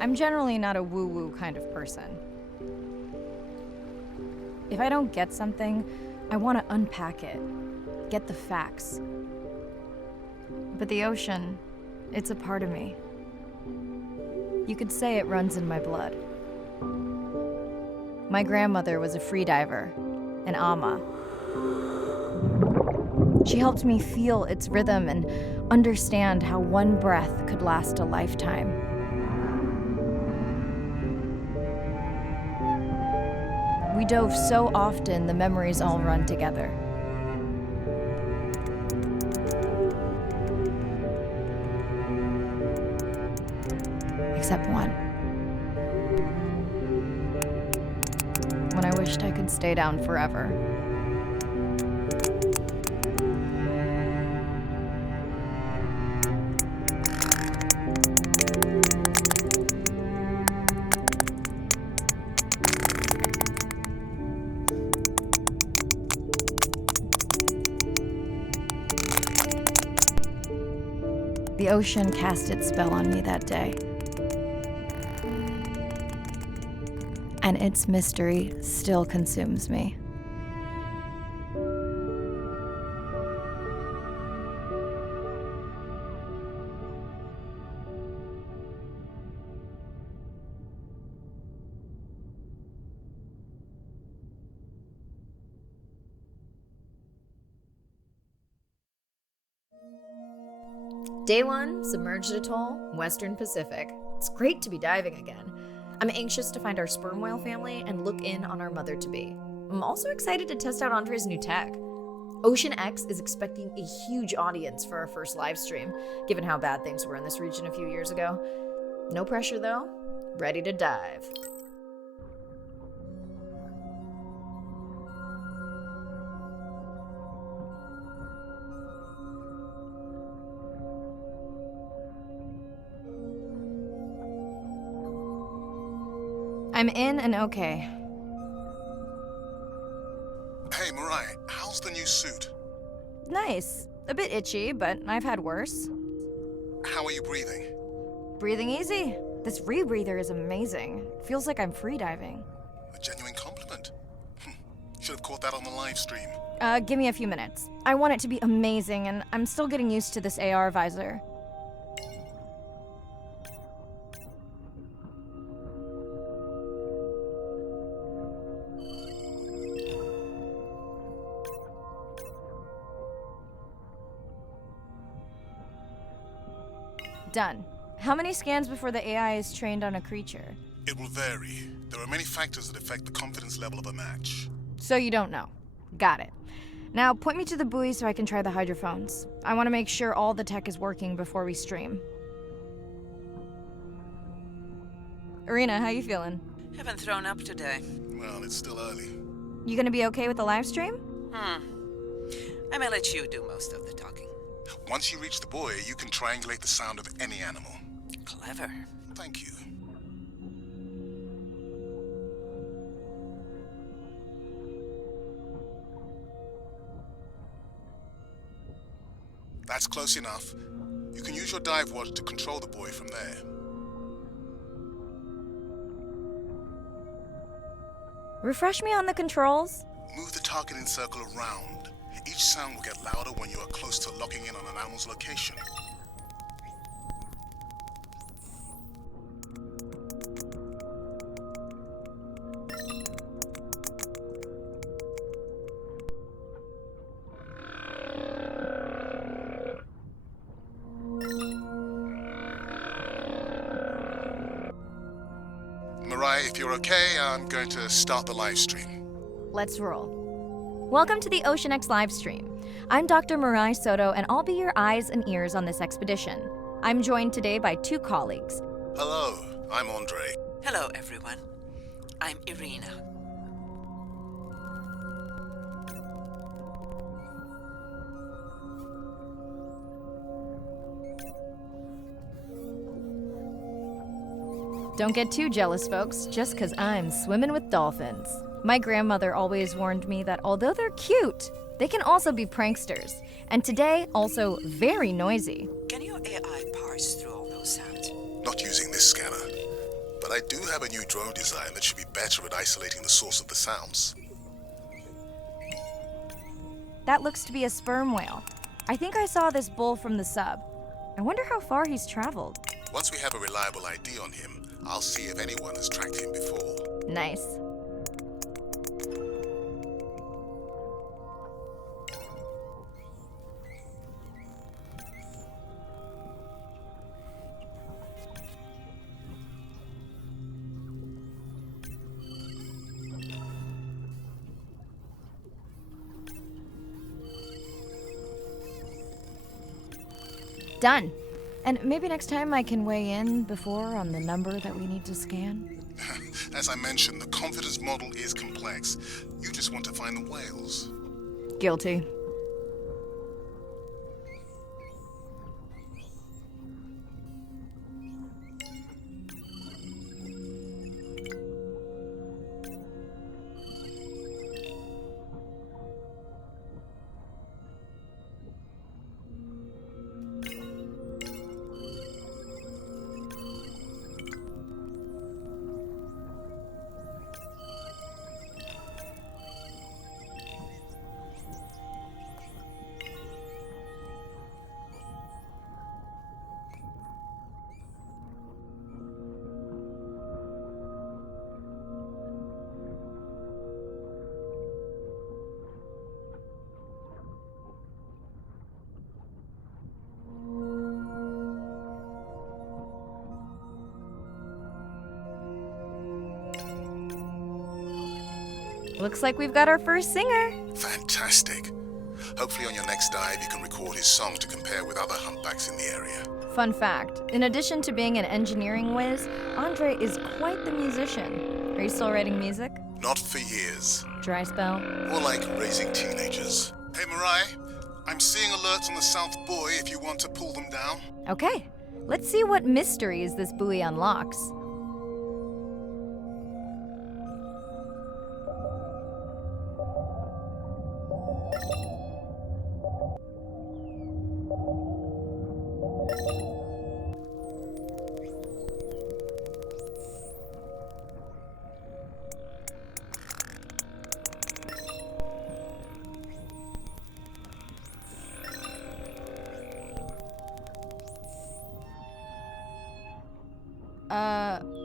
I'm generally not a woo-woo kind of person. If I don't get something, I want to unpack it, get the facts. But the ocean, it's a part of me. You could say it runs in my blood. My grandmother was a freediver, an ama. She helped me feel its rhythm and understand how one breath could last a lifetime. We dove so often, the memories all run together. Except one. When I wished I could stay down forever. The ocean cast its spell on me that day. And its mystery still consumes me. Day 1, submerged atoll, Western Pacific. It's great to be diving again. I'm anxious to find our sperm whale family and look in on our mother-to-be. I'm also excited to test out Andre's new tech. Ocean X is expecting a huge audience for our first live stream, given how bad things were in this region a few years ago. No pressure though, ready to dive. I'm in and okay. Hey, Mirai, how's the new suit? Nice. A bit itchy, but I've had worse. How are you breathing? Breathing easy. This rebreather is amazing. Feels like I'm freediving. A genuine compliment. Should have caught that on the live stream. Give me a few minutes. I want it to be amazing, and I'm still getting used to this AR visor. Done. How many scans before the AI is trained on a creature? It will vary. There are many factors that affect the confidence level of a match. So you don't know. Got it. Now point me to the buoy so I can try the hydrophones. I want to make sure all the tech is working before we stream. Irina, how you feeling? Haven't thrown up today. Well, it's still early. You gonna be okay with the live stream? I may let you do most of the talking. Once you reach the buoy, you can triangulate the sound of any animal. Clever. Thank you. That's close enough. You can use your dive watch to control the buoy from there. Refresh me on the controls. Move the targeting circle around. Each sound will get louder when you are close to locking in on an animal's location. Mirai, if you're okay, I'm going to start the live stream. Let's roll. Welcome to the Ocean X live stream. I'm Dr. Mirai Soto, and I'll be your eyes and ears on this expedition. I'm joined today by 2 colleagues. Hello, I'm Andre. Hello, everyone. I'm Irina. Don't get too jealous, folks, just 'cause I'm swimming with dolphins. My grandmother always warned me that although they're cute, they can also be pranksters. And today, also very noisy. Can your AI parse through all those sounds? Not using this scanner. but I do have a new drone design that should be better at isolating the source of the sounds. That looks to be a sperm whale. I think I saw this bull from the sub. I wonder how far he's traveled. Once we have a reliable ID on him, I'll see if anyone has tracked him before. Nice. Done. And maybe next time I can weigh in before on the number that we need to scan. As I mentioned, the confidence model is complex. You just want to find the whales. Guilty. Looks like we've got our first singer. Fantastic. Hopefully on your next dive you can record his songs to compare with other humpbacks in the area. Fun fact, in addition to being an engineering whiz, Andre is quite the musician. Are you still writing music? Not for years. Dry spell? More like raising teenagers. Hey Mariah, I'm seeing alerts on the South Buoy if you want to pull them down. Okay, let's see what mysteries this buoy unlocks.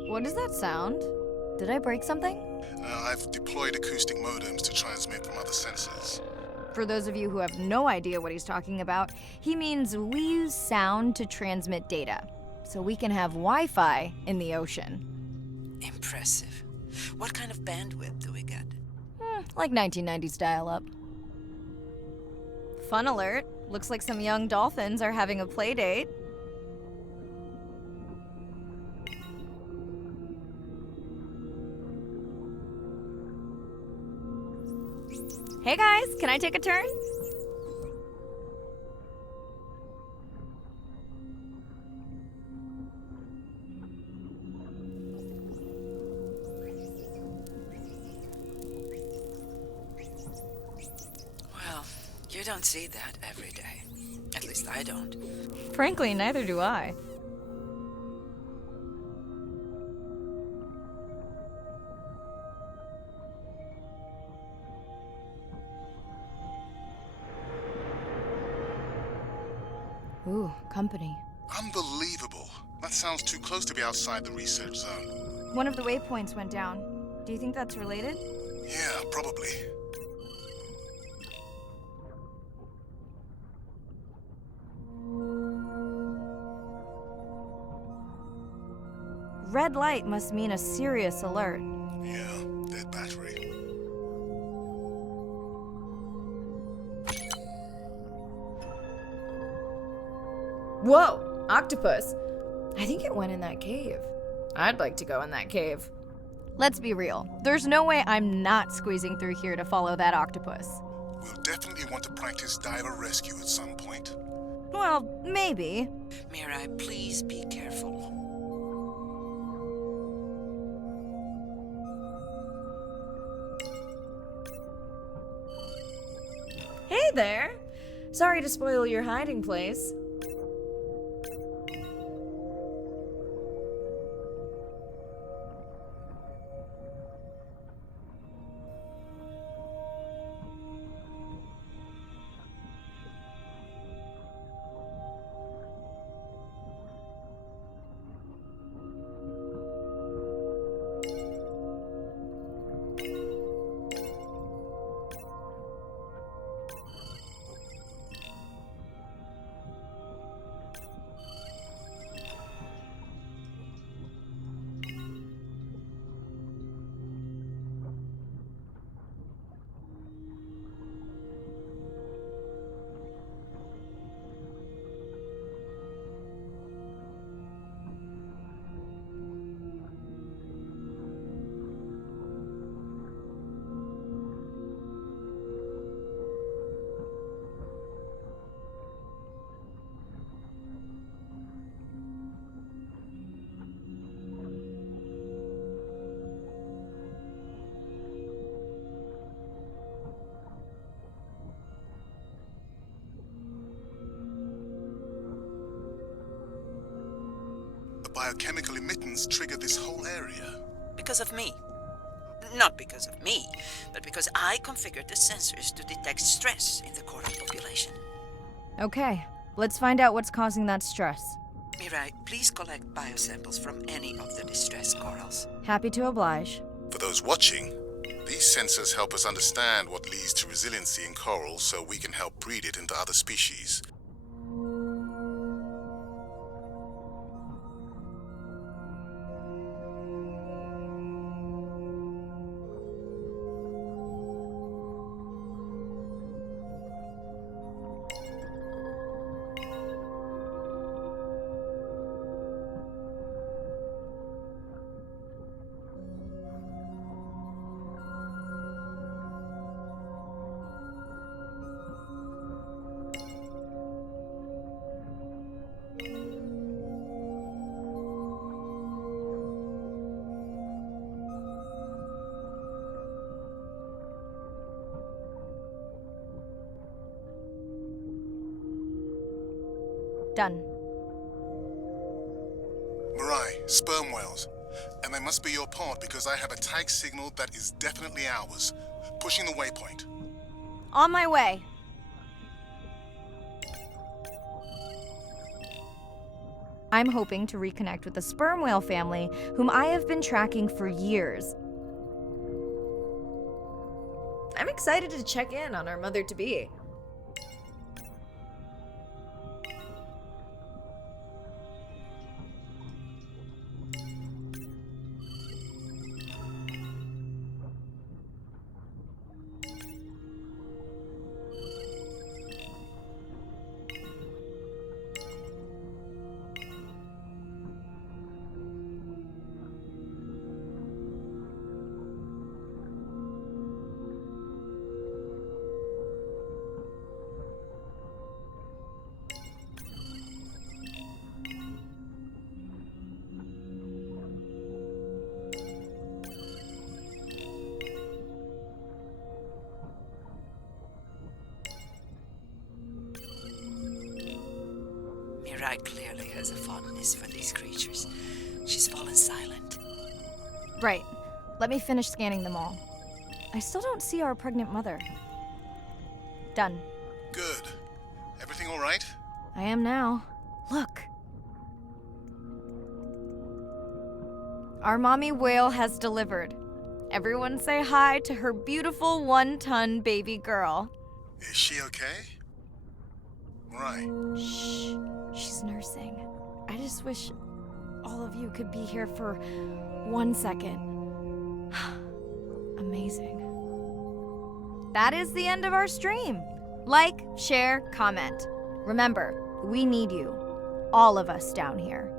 What does that sound? Did I break something? I've deployed acoustic modems to transmit from other sensors. For those of you who have no idea what he's talking about, he means we use sound to transmit data, so we can have Wi-Fi in the ocean. Impressive. What kind of bandwidth do we get? Like 1990s dial-up. Fun alert. Looks like some young dolphins are having a play date. Hey guys, can I take a turn? Well, you don't see that every day. At least I don't. Frankly, neither do I. Ooh, company. Unbelievable. That sounds too close to be outside the research zone. One of the waypoints went down. Do you think that's related? Yeah, probably. Red light must mean a serious alert. Yeah, dead battery. Whoa, octopus. I think it went in that cave. I'd like to go in that cave. Let's be real. There's no way I'm not squeezing through here to follow that octopus. We'll definitely want to practice diver rescue at some point. Well, maybe. Mirai, please be careful. Hey there. Sorry to spoil your hiding place. biochemical emittance trigger this whole area? Because of me. Not because of me, but because I configured the sensors to detect stress in the coral population. Okay, let's find out what's causing that stress. Mirai, please collect biosamples from any of the distressed corals. Happy to oblige. For those watching, these sensors help us understand what leads to resiliency in coral so we can help breed it into other species. Done. Mirai, sperm whales. And they must be your pod because I have a tag signal that is definitely ours. Pushing the waypoint. On my way. I'm hoping to reconnect with the sperm whale family, whom I have been tracking for years. I'm excited to check in on our mother-to-be. Mirai clearly has a fondness for these creatures. She's fallen silent. Right. Let me finish scanning them all. I still don't see our pregnant mother. Done. Good. Everything all right? I am now. Look. Our mommy whale has delivered. Everyone say hi to her beautiful 1-ton baby girl. Is she okay? Right. Shh. She's nursing. I just wish all of you could be here for 1 second. Amazing. That is the end of our stream. Like, share, comment. Remember, we need you. All of us down here.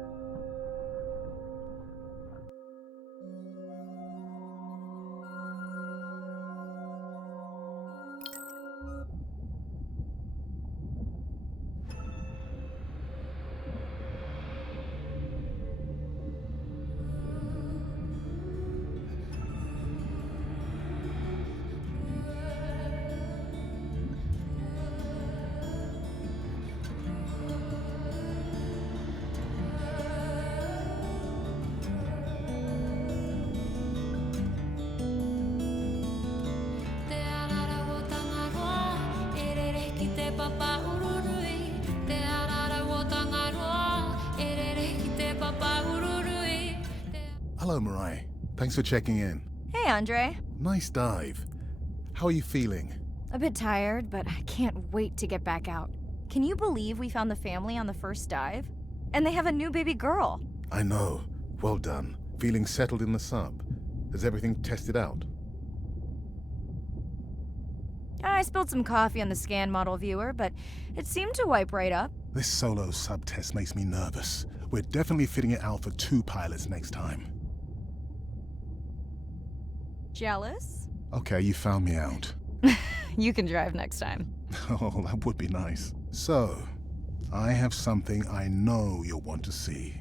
Hello, Mirai. Thanks for checking in. Hey, Andre. Nice dive. How are you feeling? A bit tired, but I can't wait to get back out. Can you believe we found the family on the first dive? And they have a new baby girl. I know. Well done. Feeling settled in the sub. Has everything tested out? I spilled some coffee on the scan model viewer, but it seemed to wipe right up. This solo sub test makes me nervous. We're definitely fitting it out for 2 pilots next time. Jealous? Okay, you found me out. You can drive next time. Oh, that would be nice. So, I have something I know you'll want to see.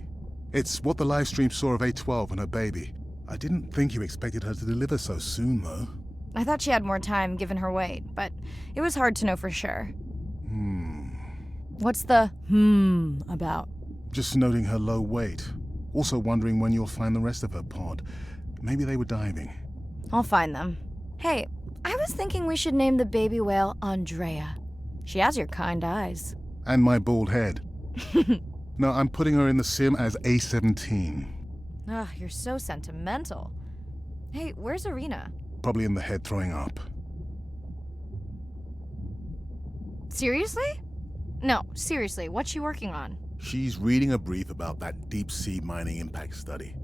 It's what the live stream saw of A12 and her baby. I didn't think you expected her to deliver so soon, though. I thought she had more time given her weight, but it was hard to know for sure. What's the about? Just noting her low weight. Also wondering when you'll find the rest of her pod. Maybe they were diving. I'll find them. Hey, I was thinking we should name the baby whale Andrea. She has your kind eyes. And my bald head. No, I'm putting her in the sim as A17. Ugh, you're so sentimental. Hey, where's Arena? Probably in the head throwing up. Seriously? No, seriously, what's she working on? She's reading a brief about that deep-sea mining impact study.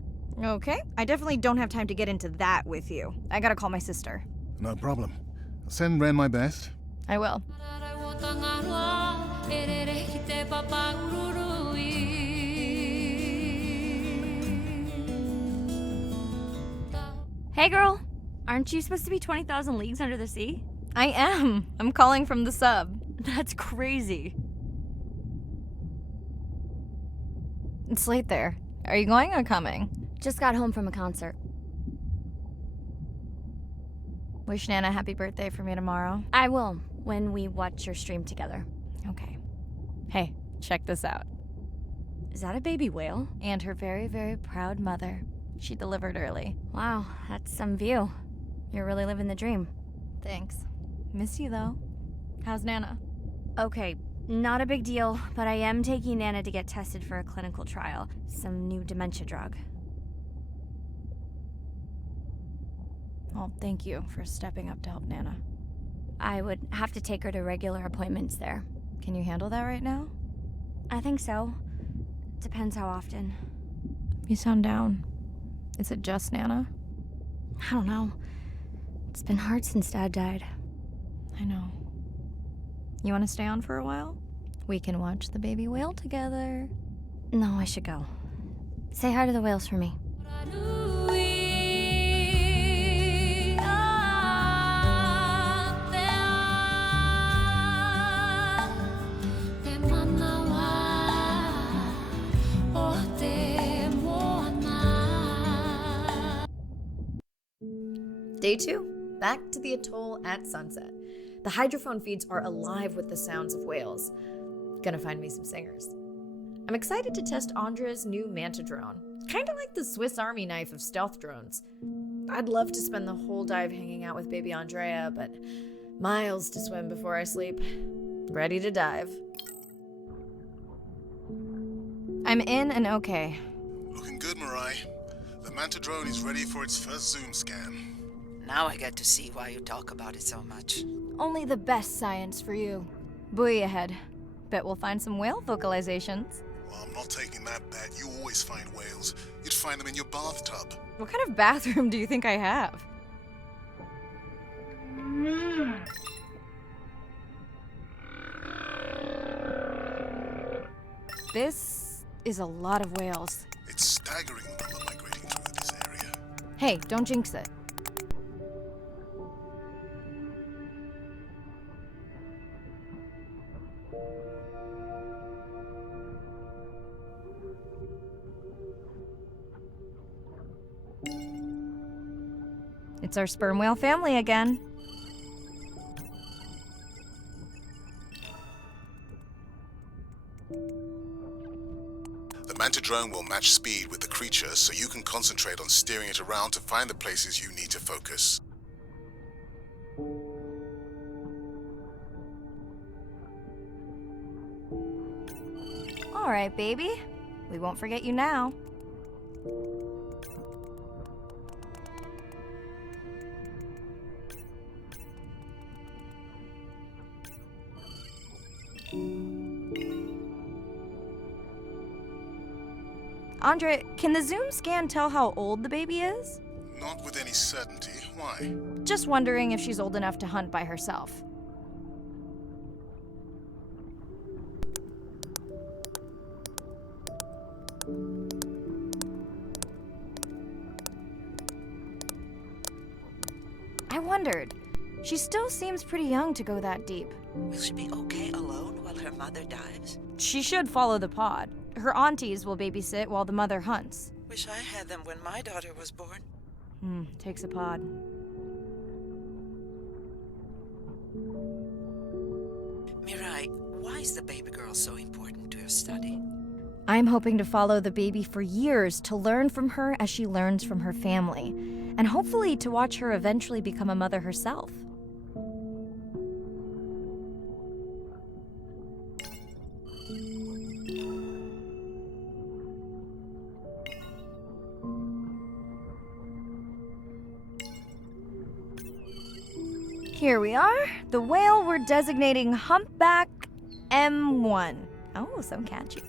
Okay, I definitely don't have time to get into that with you. I gotta call my sister. No problem. Send Ren my best. I will. Hey girl, aren't you supposed to be 20,000 leagues under the sea? I am. I'm calling from the sub. That's crazy. It's late there. Are you going or coming? Just got home from a concert. Wish Nana happy birthday for me tomorrow. I will, when we watch your stream together. Okay. Hey, check this out. Is that a baby whale? And her very, very proud mother. She delivered early. Wow, that's some view. You're really living the dream. Thanks. Miss you, though. How's Nana? Okay, not a big deal, but I am taking Nana to get tested for a clinical trial. Some new dementia drug. Well, thank you for stepping up to help Nana. I would have to take her to regular appointments there. Can you handle that right now? I think so. Depends how often. You sound down. Is it just Nana? I don't know. It's been hard since Dad died. I know. You want to stay on for a while? We can watch the baby whale together. No, I should go. Say hi to the whales for me. Day 2, back to the atoll at sunset. The hydrophone feeds are alive with the sounds of whales. Gonna find me some singers. I'm excited to test Andrea's new Manta drone. Kinda like the Swiss Army knife of stealth drones. I'd love to spend the whole dive hanging out with baby Andrea, but miles to swim before I sleep. Ready to dive. I'm in and okay. Looking good, Mirai. The Manta drone is ready for its first zoom scan. Now I get to see why you talk about it so much. Only the best science for you. Buoy ahead. Bet we'll find some whale vocalizations. Well, I'm not taking that bet. You always find whales. You'd find them in your bathtub. What kind of bathroom do you think I have? This is a lot of whales. It's staggering the number migrating through this area. Hey, don't jinx it. It's our sperm whale family again. The Manta drone will match speed with the creature so you can concentrate on steering it around to find the places you need to focus. All right, baby. We won't forget you now. Andre, can the zoom scan tell how old the baby is? Not with any certainty. Why? Just wondering if she's old enough to hunt by herself. I wondered. She still seems pretty young to go that deep. Will she be okay alone while her mother dives? She should follow the pod. Her aunties will babysit while the mother hunts. Wish I had them when my daughter was born. Takes a pod. Mirai, why is the baby girl so important to your study? I'm hoping to follow the baby for years to learn from her as she learns from her family, and hopefully to watch her eventually become a mother herself. Here we are, the whale we're designating Humpback M1. Oh, so catchy.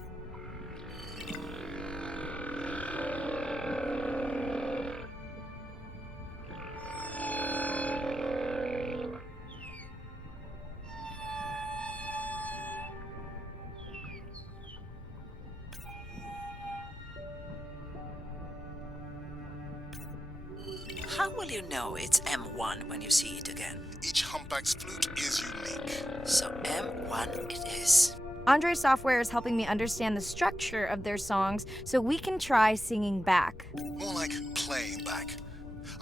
How will you know it's M1 when you see it again? Each humpback's flute is unique. So M1 it is. Andre Software is helping me understand the structure of their songs so we can try singing back. More like playing back.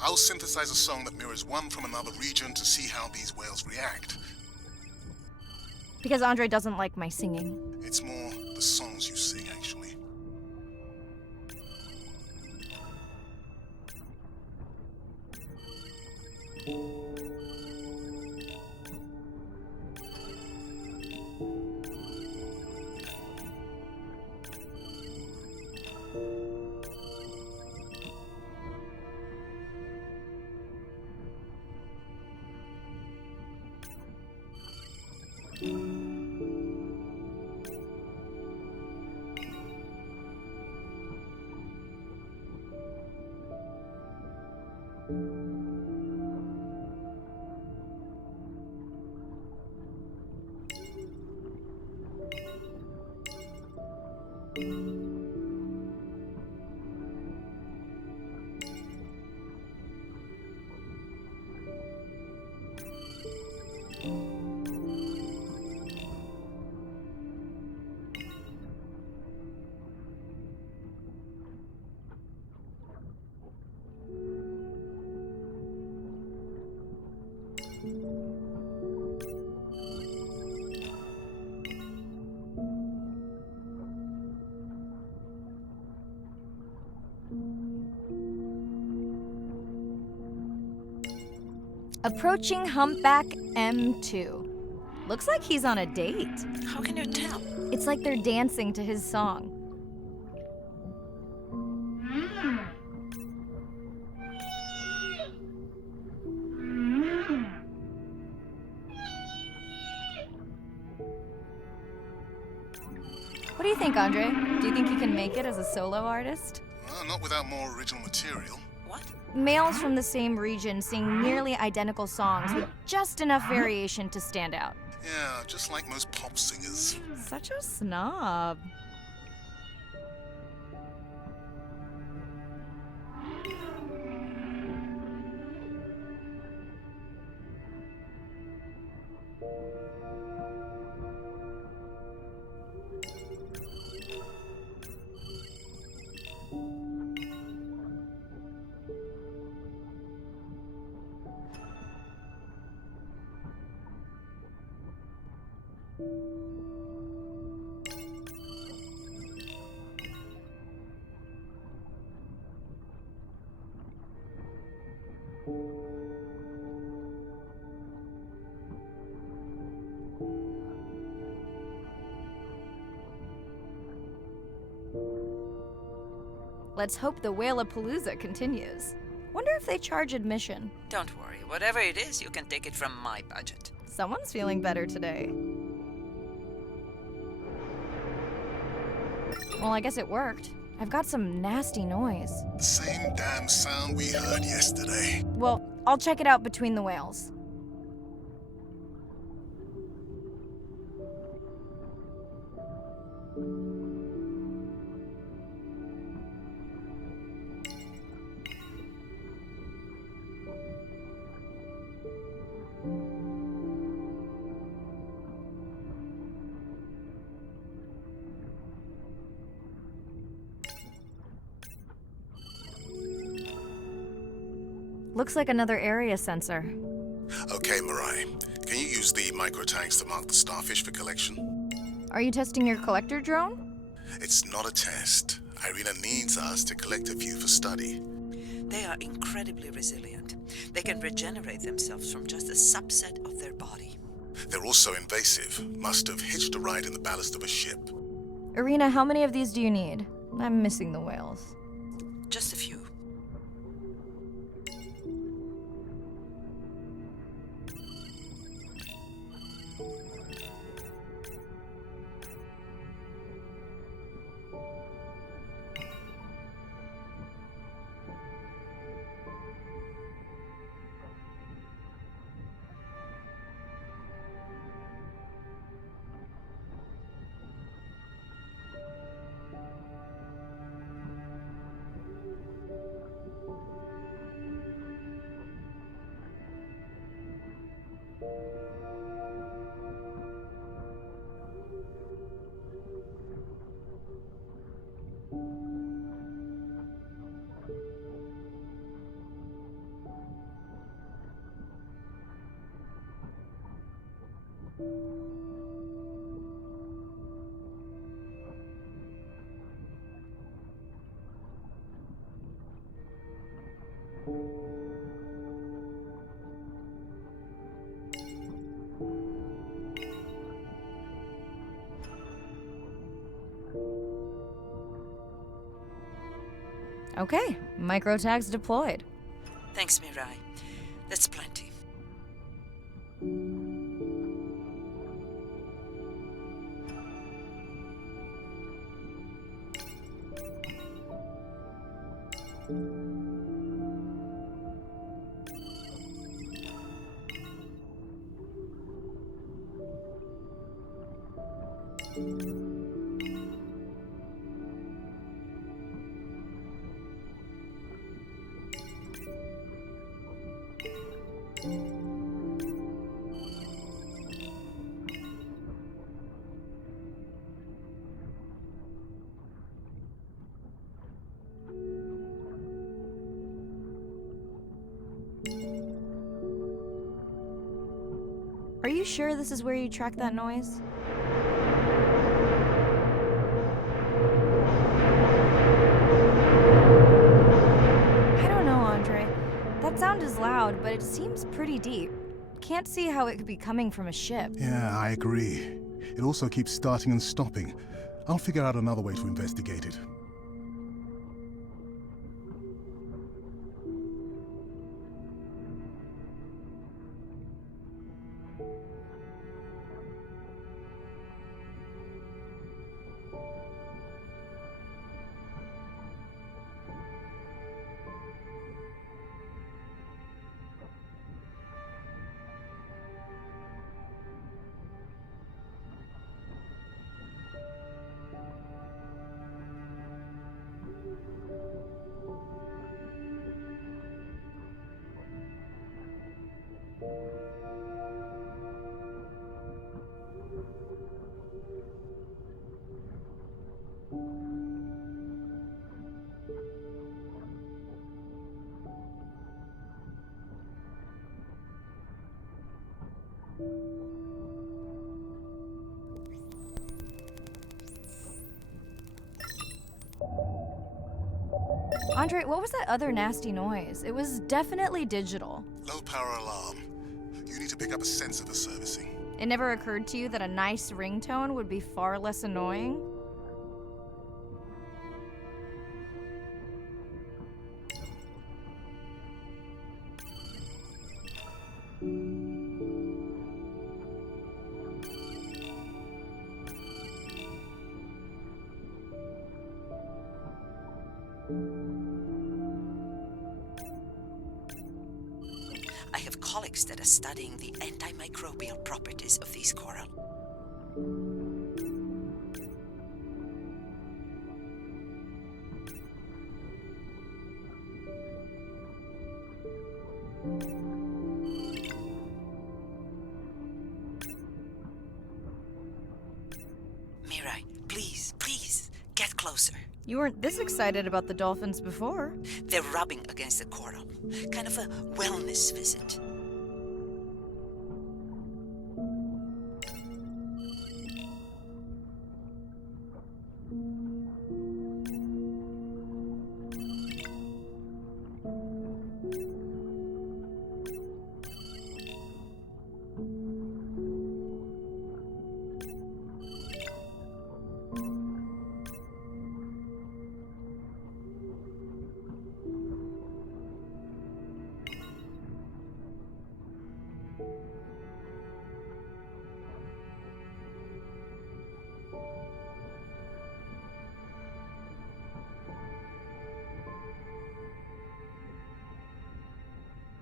I'll synthesize a song that mirrors one from another region to see how these whales react. Because Andre doesn't like my singing. It's more the songs you sing, actually. Approaching Humpback M2. Looks like he's on a date. How can you tell? It's like they're dancing to his song. What do you think, Andre? Do you think he can make it as a solo artist? Not without more original material. What? Males from the same region sing nearly identical songs with just enough variation to stand out. Yeah, just like most pop singers. Such a snob. Let's hope the Whalapalooza continues. Wonder if they charge admission. Don't worry. Whatever it is, you can take it from my budget. Someone's feeling better today. Well, I guess it worked. I've got some nasty noise. The same damn sound we heard yesterday. Well, I'll check it out between the whales. Looks like another area sensor. Okay, Mirai. Can you use the micro tanks to mark the starfish for collection? Are you testing your collector drone? It's not a test. Irina needs us to collect a few for study. They are incredibly resilient. They can regenerate themselves from just a subset of their body. They're also invasive. Must have hitched a ride in the ballast of a ship. Irina, how many of these do you need? I'm missing the whales. Just a few. Okay, micro tags deployed. Thanks, Mirai. That's plenty. Are you sure this is where you track that noise? I don't know, Andre. That sound is loud, but it seems pretty deep. Can't see how it could be coming from a ship. Yeah, I agree. It also keeps starting and stopping. I'll figure out another way to investigate it. Andre, what was that other nasty noise? It was definitely digital. Low power alarm. You need to pick up a sensor for servicing. It never occurred to you that a nice ringtone would be far less annoying? I have colleagues that are studying the antimicrobial properties of these coral. Mirai, please, get closer. You weren't this excited about the dolphins before. They're rubbing against the coral. Kind of a wellness visit.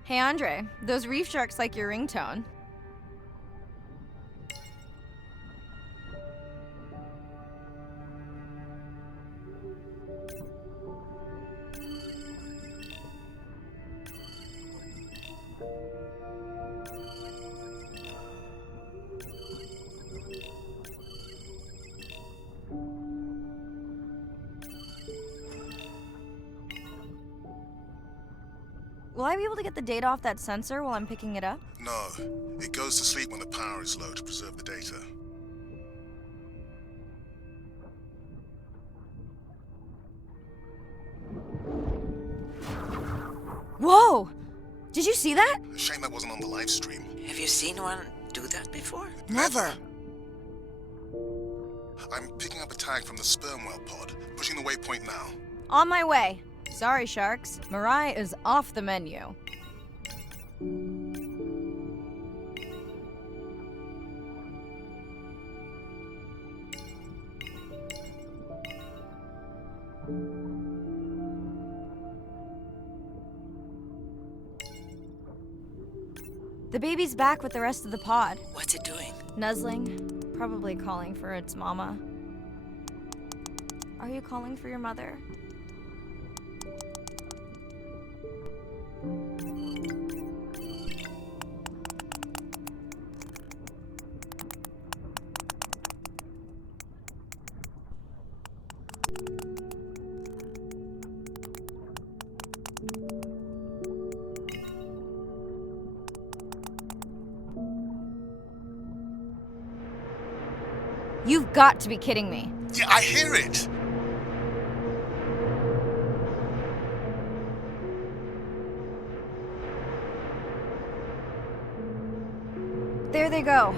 Hey Andre, those reef sharks like your ringtone. Will I be able to get the data off that sensor while I'm picking it up? No, it goes to sleep when the power is low to preserve the data. Whoa! Did you see that? Shame that wasn't on the live stream. Have you seen one do that before? Never. I'm picking up a tag from the sperm whale pod, pushing the waypoint now. On my way. Sorry, sharks. Mirai is off the menu. The baby's back with the rest of the pod. What's it doing? Nuzzling, probably calling for its mama. Are you calling for your mother? You've got to be kidding me. Yeah, I hear it! There they go.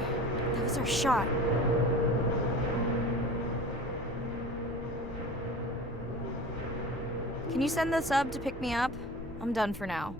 That was our shot. Can you send the sub to pick me up? I'm done for now.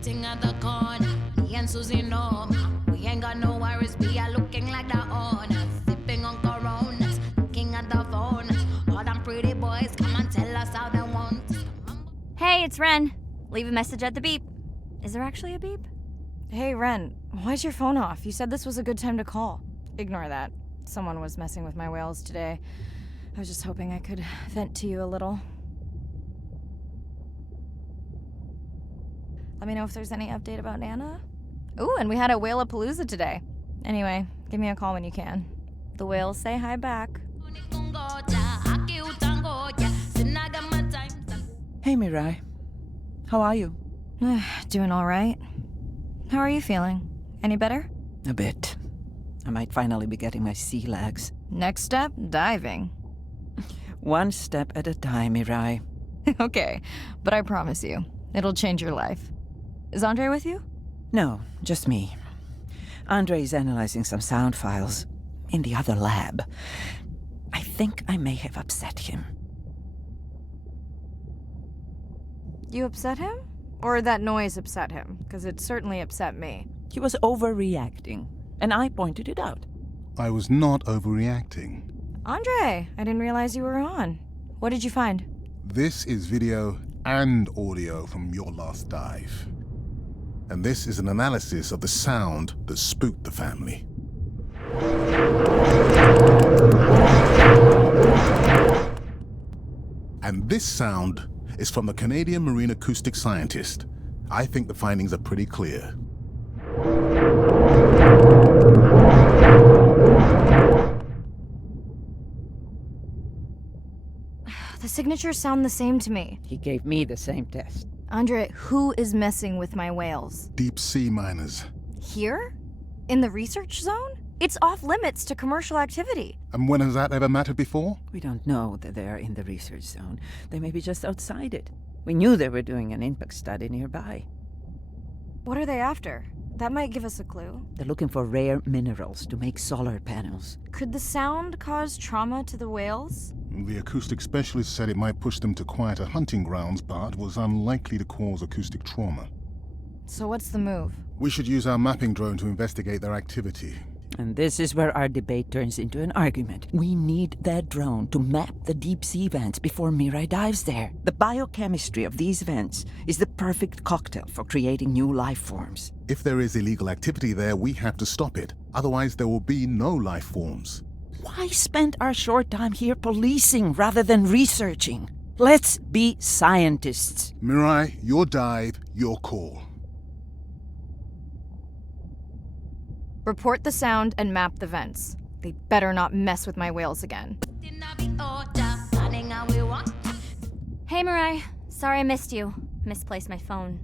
Sitting at the corner, me and Susie know we ain't got no worries. We are looking like the owners, sipping on Coronas, looking at the phone. All them pretty boys come and tell us how they want. Hey, it's Ren. Leave a message at the beep. Is there actually a beep? Hey, Ren, why's your phone off? You said this was a good time to call. Ignore that. Someone was messing with my whales today. I was just hoping I could vent to you a little. Let me know if there's any update about Nana. Ooh, and we had a whale-a-palooza today. Anyway, give me a call when you can. The whales say hi back. Hey, Mirai. How are you? Doing all right. How are you feeling? Any better? A bit. I might finally be getting my sea legs. Next step, diving. One step at a time, Mirai. Okay, but I promise you, it'll change your life. Is Andre with you? No, just me. Andre is analyzing some sound files in the other lab. I think I may have upset him. You upset him? Or that noise upset him? Because it certainly upset me. He was overreacting, and I pointed it out. I was not overreacting. Andre, I didn't realize you were on. What did you find? This is video and audio from your last dive. And this is an analysis of the sound that spooked the family. And this sound is from the Canadian marine acoustic scientist. I think the findings are pretty clear. The signatures sound the same to me. He gave me the same test. Andre, who is messing with my whales? Deep sea miners. Here? In the research zone? It's off limits to commercial activity. And when has that ever mattered before? We don't know that they are in the research zone. They may be just outside it. We knew they were doing an impact study nearby. What are they after? That might give us a clue. They're looking for rare minerals to make solar panels. Could the sound cause trauma to the whales? The acoustic specialist said it might push them to quieter hunting grounds, but was unlikely to cause acoustic trauma. So what's the move? We should use our mapping drone to investigate their activity. And this is where our debate turns into an argument. We need that drone to map the deep-sea vents before Mirai dives there. The biochemistry of these vents is the perfect cocktail for creating new life forms. If there is illegal activity there, we have to stop it. Otherwise, there will be no life forms. Why spend our short time here policing rather than researching? Let's be scientists. Mirai, your dive, your call. Report the sound and map the vents. They better not mess with my whales again. Hey, Mirai. Sorry I missed you. Misplaced my phone.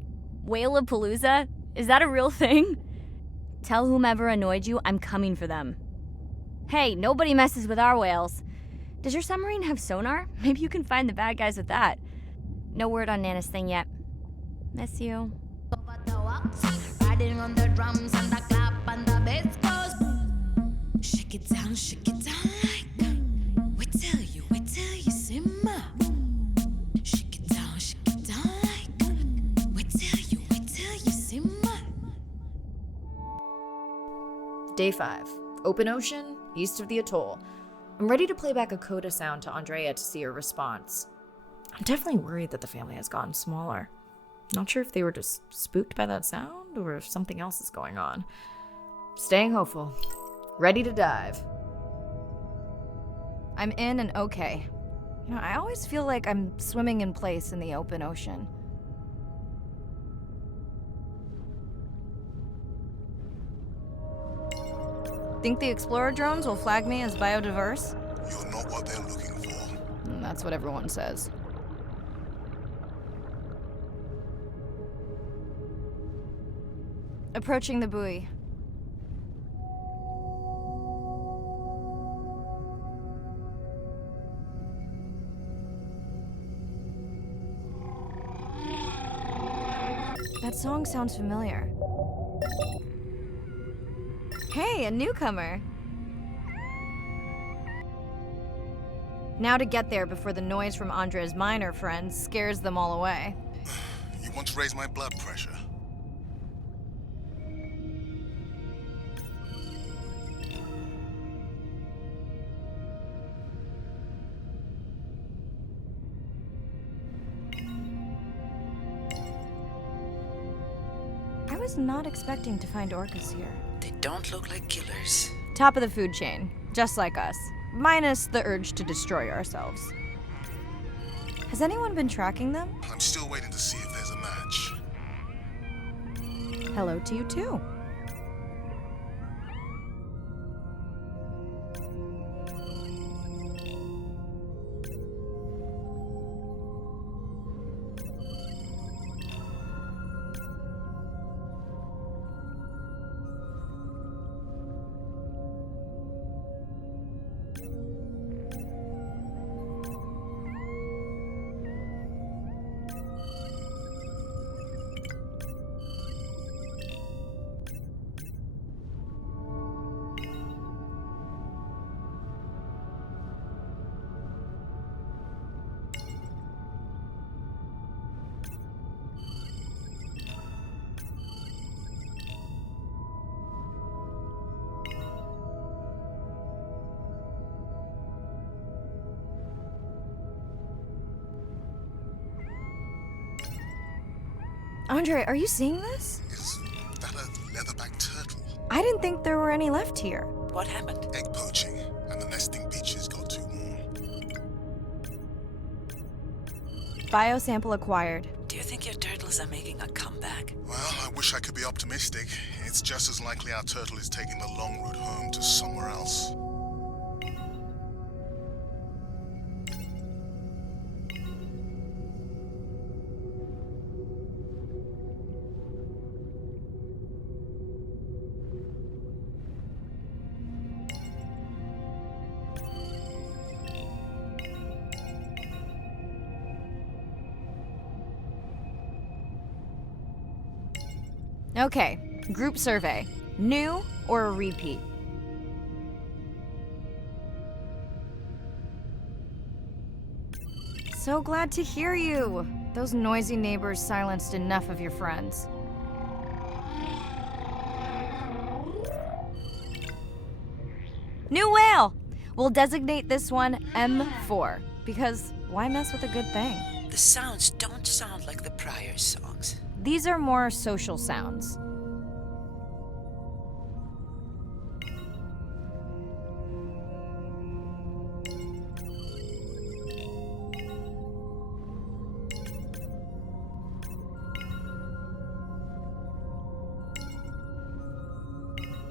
Whalapalooza? Is that a real thing? Tell whomever annoyed you I'm coming for them. Hey, nobody messes with our whales. Does your submarine have sonar? Maybe you can find the bad guys with that. No word on Nana's thing yet. Miss you. Riding on the drums and the clap and the bass goes. Shake it down like. We tell you, simmer. Shake it down like. We tell you, simmer. Day 5. Open ocean, east of the atoll. I'm ready to play back a coda sound to Andrea to see her response. I'm definitely worried that the family has gotten smaller. Not sure if they were just spooked by that sound or if something else is going on. Staying hopeful. Ready to dive. I'm in and okay. I always feel like I'm swimming in place in the open ocean. Think the Explorer drones will flag me as biodiverse? You're not what they're looking for. That's what everyone says. Approaching the buoy. That song sounds familiar. Hey, a newcomer. Now to get there before the noise from Andrea's miner friends scares them all away. You want to raise my blood pressure? I was not expecting to find orcas here. They don't look like killers. Top of the food chain, just like us. Minus the urge to destroy ourselves. Has anyone been tracking them? I'm still waiting to see if there's a match. Hello to you too. Andre, are you seeing this? Is that a leatherback turtle? I didn't think there were any left here. What happened? Egg poaching, and the nesting beaches got too warm. Biosample acquired. Do you think your turtles are making a comeback? Well, I wish I could be optimistic. It's just as likely our turtle is taking the long route home to somewhere else. Okay, group survey. New or a repeat? So glad to hear you. Those noisy neighbors silenced enough of your friends. New whale! We'll designate this one M4, because why mess with a good thing? The sounds don't sound like the prior songs. These are more social sounds.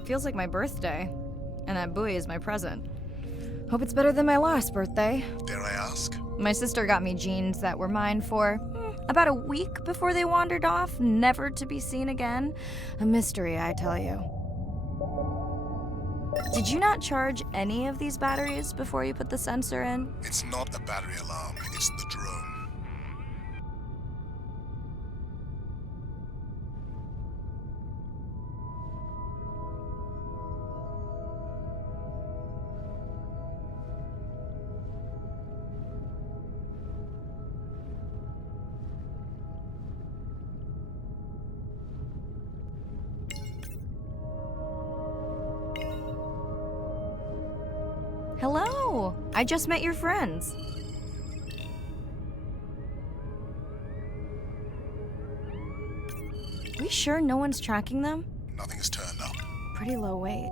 Feels like my birthday, and that buoy is my present. Hope it's better than my last birthday. Dare I ask? My sister got me jeans that were mine for about a week before they wandered off, never to be seen again. A mystery, I tell you. Did you not charge any of these batteries before you put the sensor in? It's not a battery alarm, it's the drone. Hello! I just met your friends. We sure no one's tracking them? Nothing has turned up. Pretty low weight.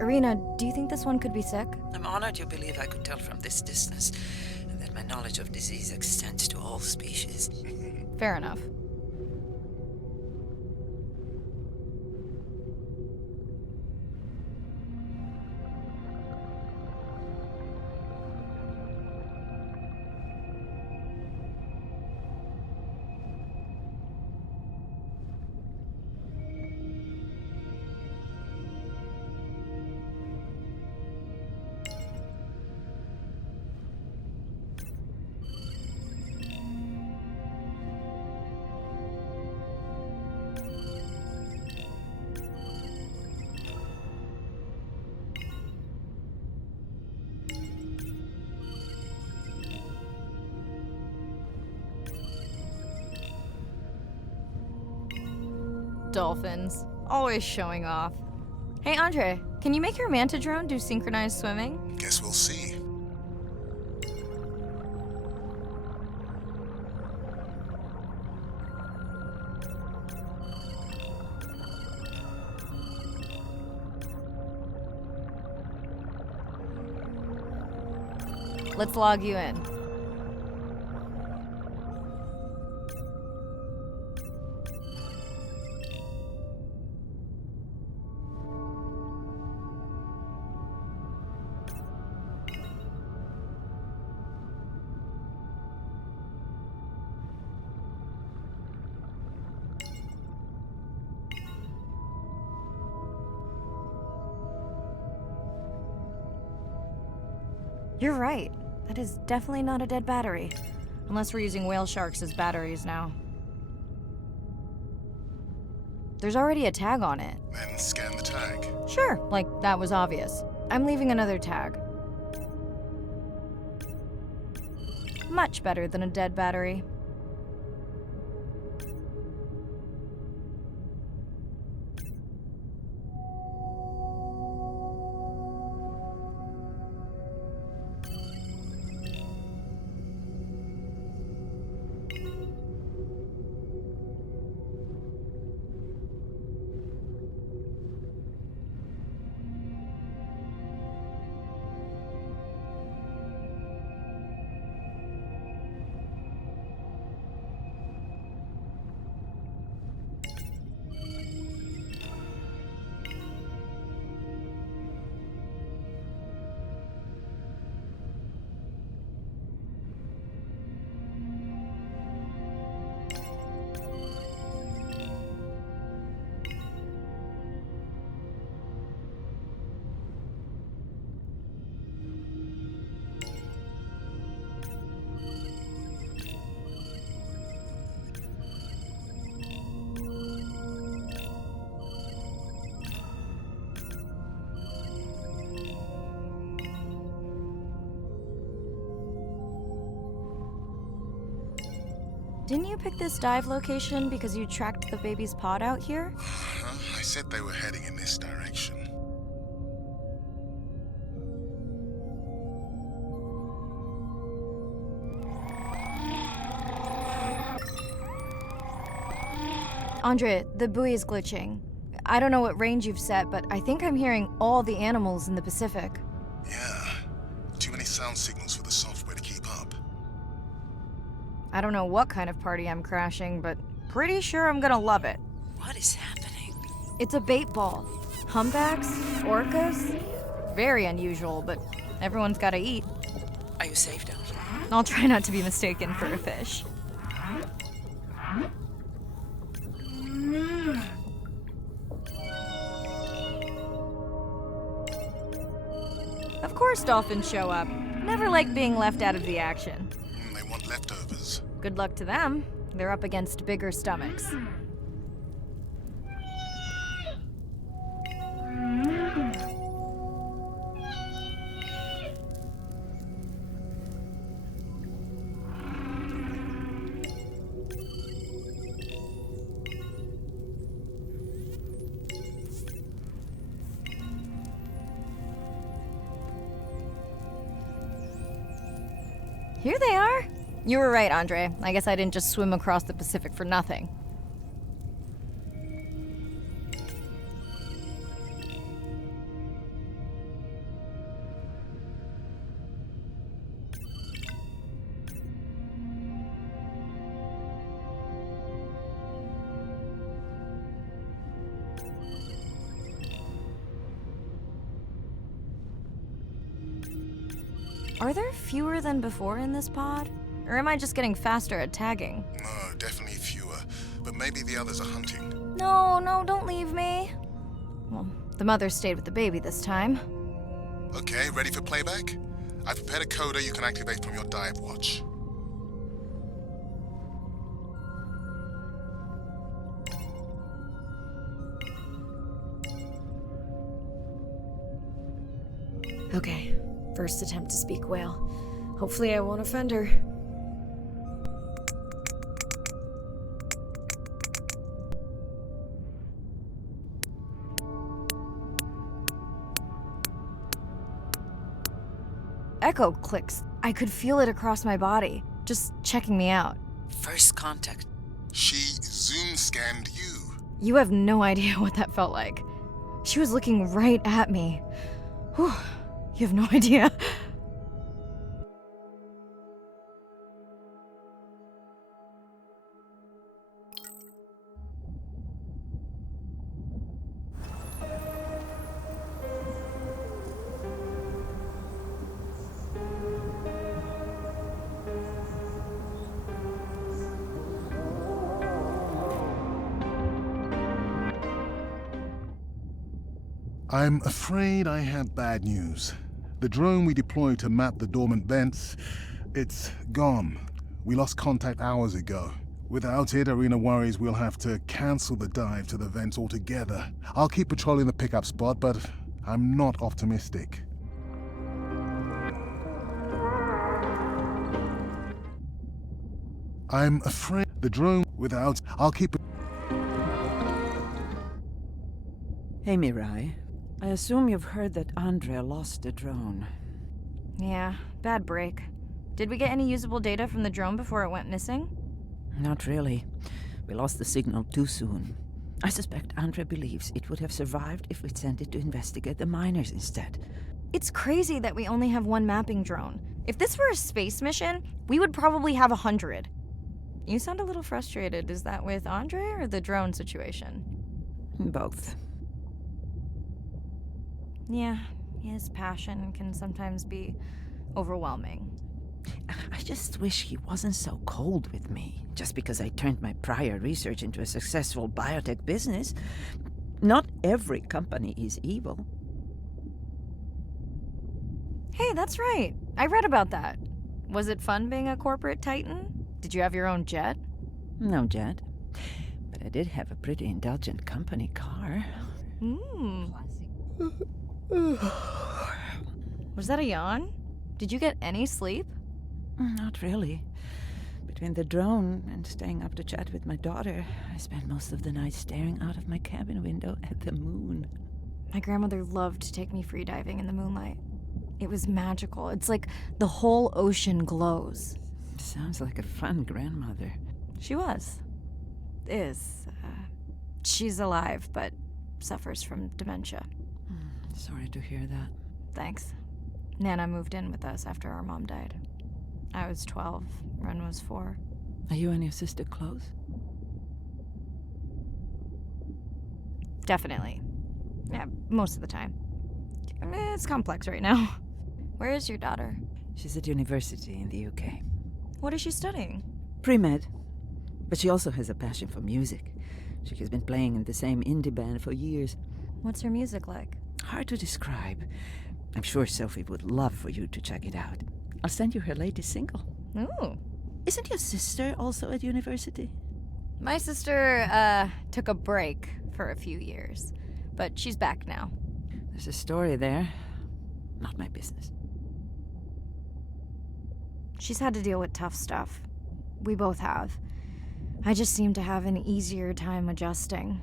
Irina, do you think this one could be sick? I'm honored you believe I could tell from this distance, and that my knowledge of disease extends to all species. Fair enough. Dolphins. Always showing off. Hey, Andre, can you make your manta drone do synchronized swimming? Guess we'll see. Let's log you in. You're right. That is definitely not a dead battery. Unless we're using whale sharks as batteries now. There's already a tag on it. Then scan the tag. Sure, like that was obvious. I'm leaving another tag. Much better than a dead battery. Didn't you pick this dive location because you tracked the baby's pod out here? I said they were heading in this direction. Andre, the buoy is glitching. I don't know what range you've set, but I think I'm hearing all the animals in the Pacific. Yeah, too many sound signals for the software to keep up. I don't know what kind of party I'm crashing, but pretty sure I'm gonna love it. What is happening? It's a bait ball. Humpbacks? Orcas? Very unusual, but everyone's gotta eat. Are you safe down here? I'll try not to be mistaken for a fish. Of course dolphins show up. Never like being left out of the action. They want leftovers. Good luck to them. They're up against bigger stomachs. Here they are. You were right, Andre. I guess I didn't just swim across the Pacific for nothing. Are there fewer than before in this pod? Or am I just getting faster at tagging? No, definitely fewer. But maybe the others are hunting. No, don't leave me. Well, the mother stayed with the baby this time. Okay, ready for playback? I've prepared a coder you can activate from your dive watch. Okay, first attempt to speak whale. Hopefully I won't offend her. Echo clicks. I could feel it across my body, just checking me out. First contact. She zoom scanned you. You have no idea what that felt like. She was looking right at me. Whew, you have no idea. I'm afraid I have bad news. The drone we deployed to map the dormant vents, it's gone. We lost contact hours ago. Without it, Arena worries we'll have to cancel the dive to the vents altogether. I'll keep patrolling the pickup spot, but I'm not optimistic. I'm afraid the drone without... I'll keep... Hey, Mirai. I assume you've heard that Andre lost a drone. Yeah, bad break. Did we get any usable data from the drone before it went missing? Not really. We lost the signal too soon. I suspect Andre believes it would have survived if we'd sent it to investigate the miners instead. It's crazy that we only have one mapping drone. If this were a space mission, we would probably have 100. You sound a little frustrated. Is that with Andre or the drone situation? Both. Yeah, his passion can sometimes be overwhelming. I just wish he wasn't so cold with me, just because I turned my prior research into a successful biotech business. Not every company is evil. Hey, that's right. I read about that. Was it fun being a corporate titan? Did you have your own jet? No jet. But I did have a pretty indulgent company car. Was that a yawn? Did you get any sleep? Not really. Between the drone and staying up to chat with my daughter, I spent most of the night staring out of my cabin window at the moon. My grandmother loved to take me free diving in the moonlight. It was magical. It's like the whole ocean glows. Sounds like a fun grandmother. She was. Is. She's alive, but suffers from dementia. Sorry to hear that. Thanks. Nana moved in with us after our mom died. I was 12, Ren was 4. Are you and your sister close? Definitely. Yeah, most of the time. I mean, it's complex right now. Where is your daughter? She's at university in the UK. What is she studying? Pre-med. But she also has a passion for music. She has been playing in the same indie band for years. What's her music like? Hard to describe. I'm sure Sophie would love for you to check it out. I'll send you her latest single. Ooh. Isn't your sister also at university? My sister, took a break for a few years. But she's back now. There's a story there. Not my business. She's had to deal with tough stuff. We both have. I just seem to have an easier time adjusting.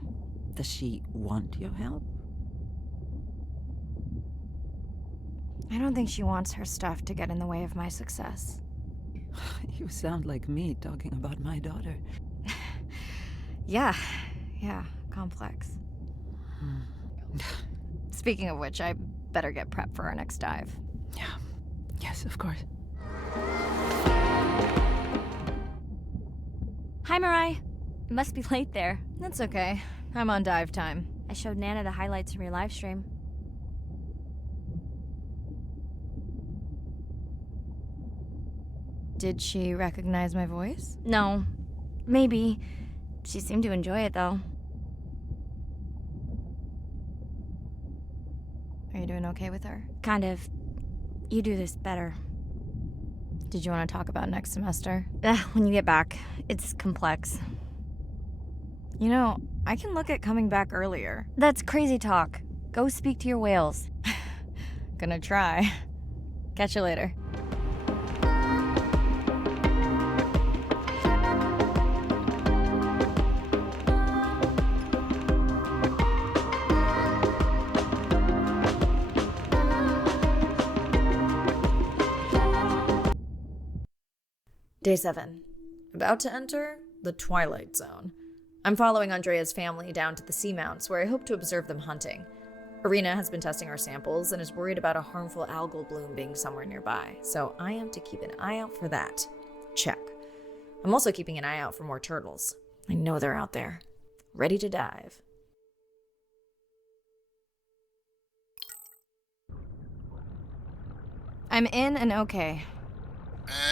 Does she want your help? I don't think she wants her stuff to get in the way of my success. You sound like me talking about my daughter. Yeah, complex. Speaking of which, I better get prepped for our next dive. Yeah. Yes, of course. Hi, Mirai. It must be late there. That's okay. I'm on dive time. I showed Nana the highlights from your live stream. Did she recognize my voice? No. Maybe. She seemed to enjoy it, though. Are you doing okay with her? Kind of. You do this better. Did you want to talk about next semester? When you get back. It's complex. You know, I can look at coming back earlier. That's crazy talk. Go speak to your whales. Gonna try. Catch you later. Day 7. About to enter the Twilight Zone. I'm following Andrea's family down to the seamounts where I hope to observe them hunting. Irina has been testing our samples and is worried about a harmful algal bloom being somewhere nearby, so I am to keep an eye out for that. Check. I'm also keeping an eye out for more turtles. I know they're out there, ready to dive. I'm in and okay.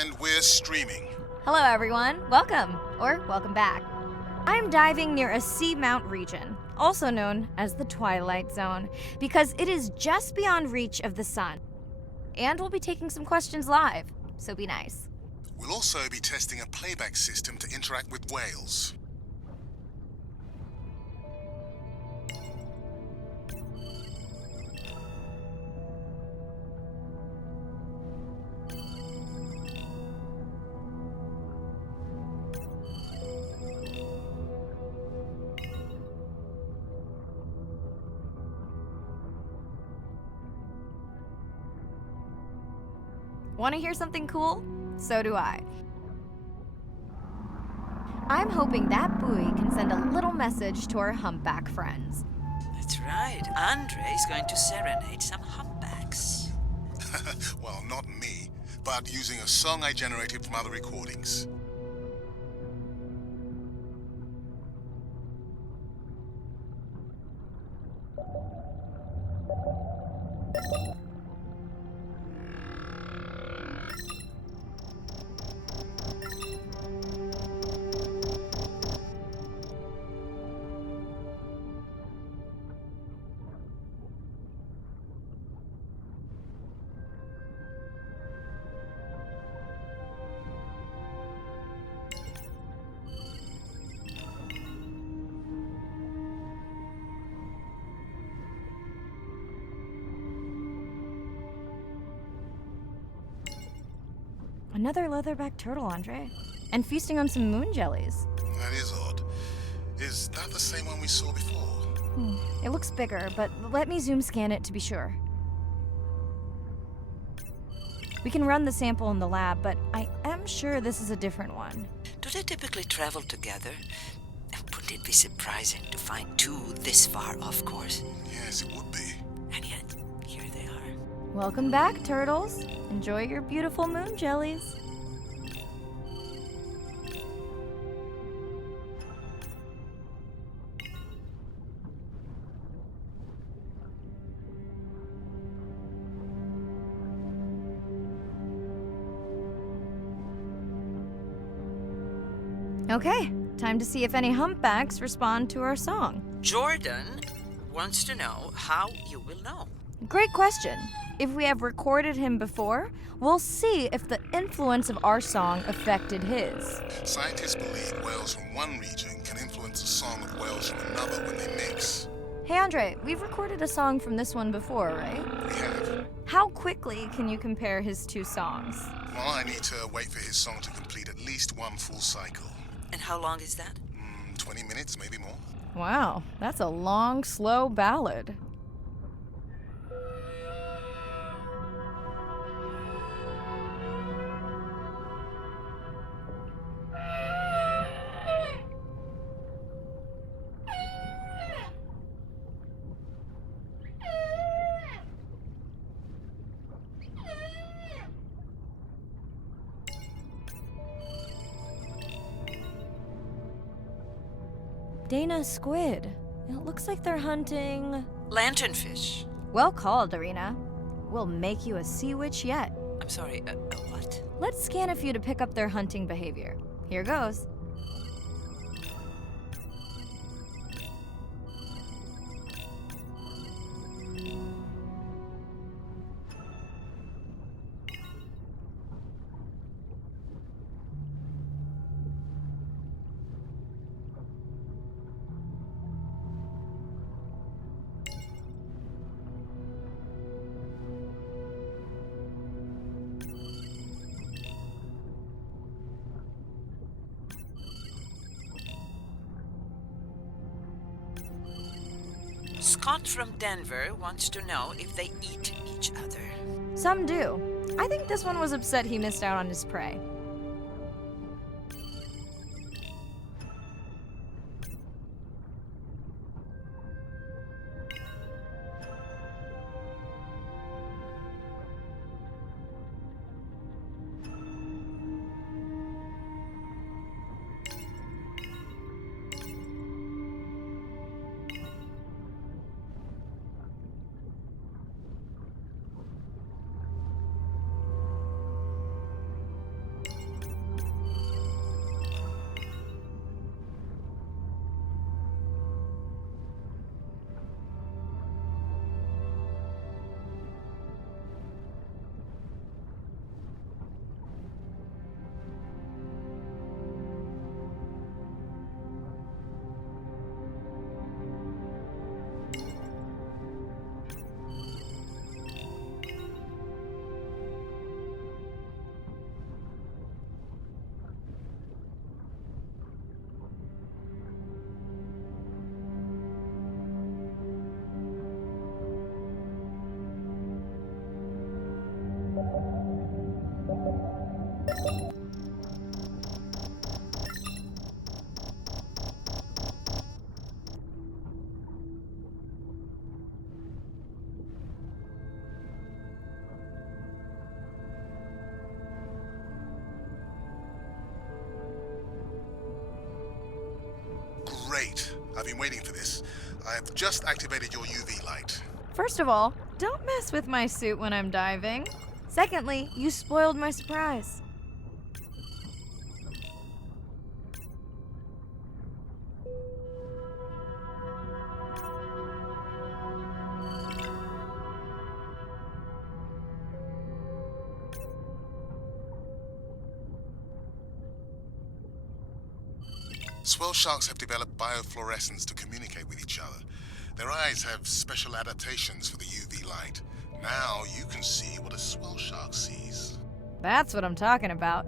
And we're streaming. Hello, everyone. Welcome, or welcome back. I'm diving near a seamount region, also known as the Twilight Zone, because it is just beyond reach of the sun. And we'll be taking some questions live, so be nice. We'll also be testing a playback system to interact with whales. Want to hear something cool? So do I. I'm hoping that buoy can send a little message to our humpback friends. That's right. Andre is going to serenade some humpbacks. Well, not me, but using a song I generated from other recordings. Another leatherback turtle, Andre. and feasting on some moon jellies. That is odd. Is that the same one we saw before? It looks bigger, but let me zoom scan it to be sure. We can run the sample in the lab, but I am sure this is a different one. Do they typically travel together? Wouldn't it be surprising to find two this far off course? Yes, it would be. And yet, here they are. Welcome back, turtles. Enjoy your beautiful moon jellies. Okay, time to see if any humpbacks respond to our song. Jordan wants to know how you will know. Great question. If we have recorded him before, we'll see if the influence of our song affected his. Scientists believe whales from one region can influence the song of whales from another when they mix. Hey Andre, we've recorded a song from this one before, right? We have. How quickly can you compare his two songs? Well, I need to wait for his song to complete at least one full cycle. And how long is that? 20 minutes, maybe more. Wow, that's a long, slow ballad. Dana squid. It looks like they're hunting... Lanternfish. Well called, Arena. We'll make you a sea witch yet. I'm sorry, a what? Let's scan a few to pick up their hunting behavior. Here goes. Scott from Denver wants to know if they eat each other. Some do. I think this one was upset he missed out on his prey. Great. I've been waiting for this. I have just activated your UV light. First of all, don't mess with my suit when I'm diving. Secondly, you spoiled my surprise. Swell sharks have developed biofluorescence to communicate with each other. Their eyes have special adaptations for the UV light. Now you can see what a swell shark sees. That's what I'm talking about.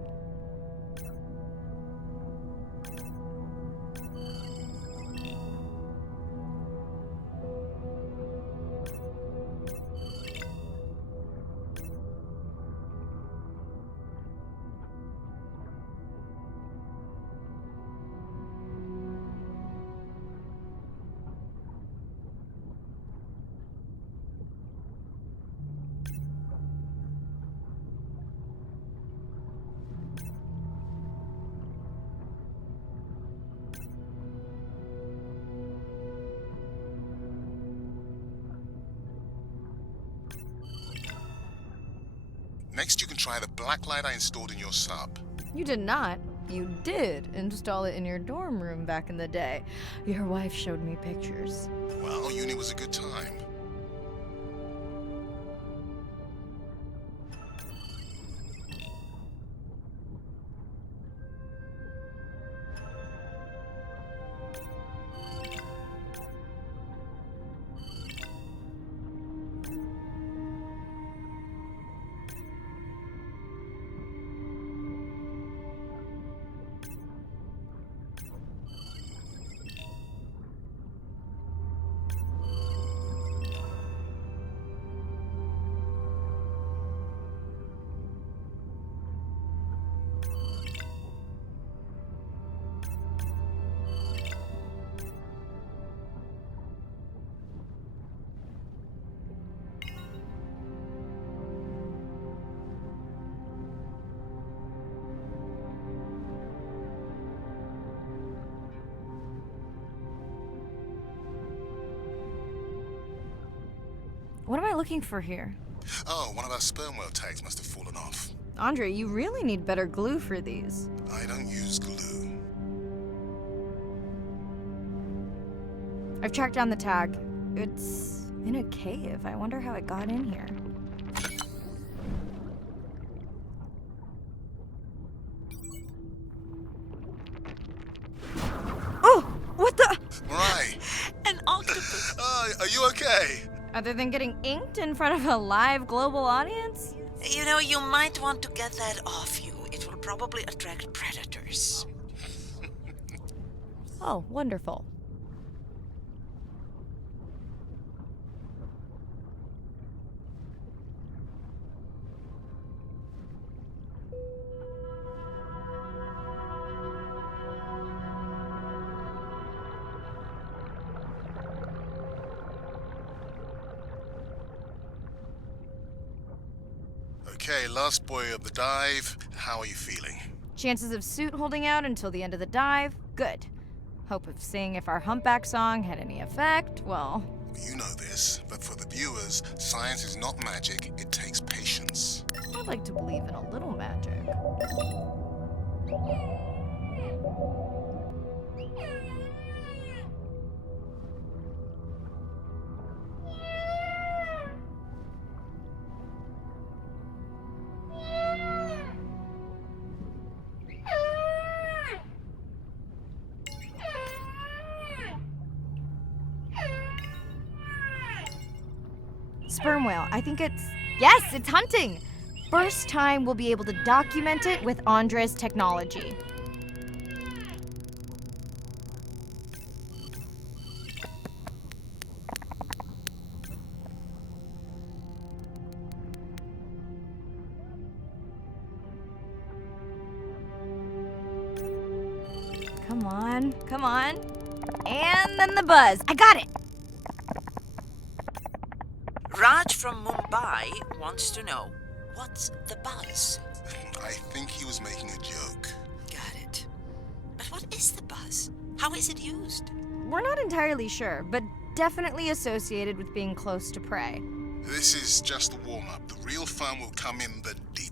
Next, you can try the blacklight I installed in your sub. You did not. You did install it in your dorm room back in the day. Your wife showed me pictures. Well, uni was a good time. What am I looking for here? Oh, one of our sperm whale tags must have fallen off. Andre, you really need better glue for these. I don't use glue. I've tracked down the tag. It's in a cave. I wonder how it got in here. Oh! What the? Right. An octopus. Are you okay? Other than getting inked in front of a live global audience? You know, you might want to get that off you. It will probably attract predators. Oh, wonderful. Okay, last boy of the dive. How are you feeling? Chances of suit holding out until the end of the dive? Good. Hope of seeing if our humpback song had any effect? Well, You know this, but for the viewers, science is not magic. It takes patience. I'd like to believe in a little magic. Sperm whale. I think it's... Yes, it's hunting! First time we'll be able to document it with Audeze technology. Come on, come on. And then the buzz. I got it! Raj from Mumbai wants to know, what's the buzz? I think he was making a joke. Got it. But what is the buzz? How is it used? We're not entirely sure, but definitely associated with being close to prey. This is just a warm-up. The real fun will come in the deep.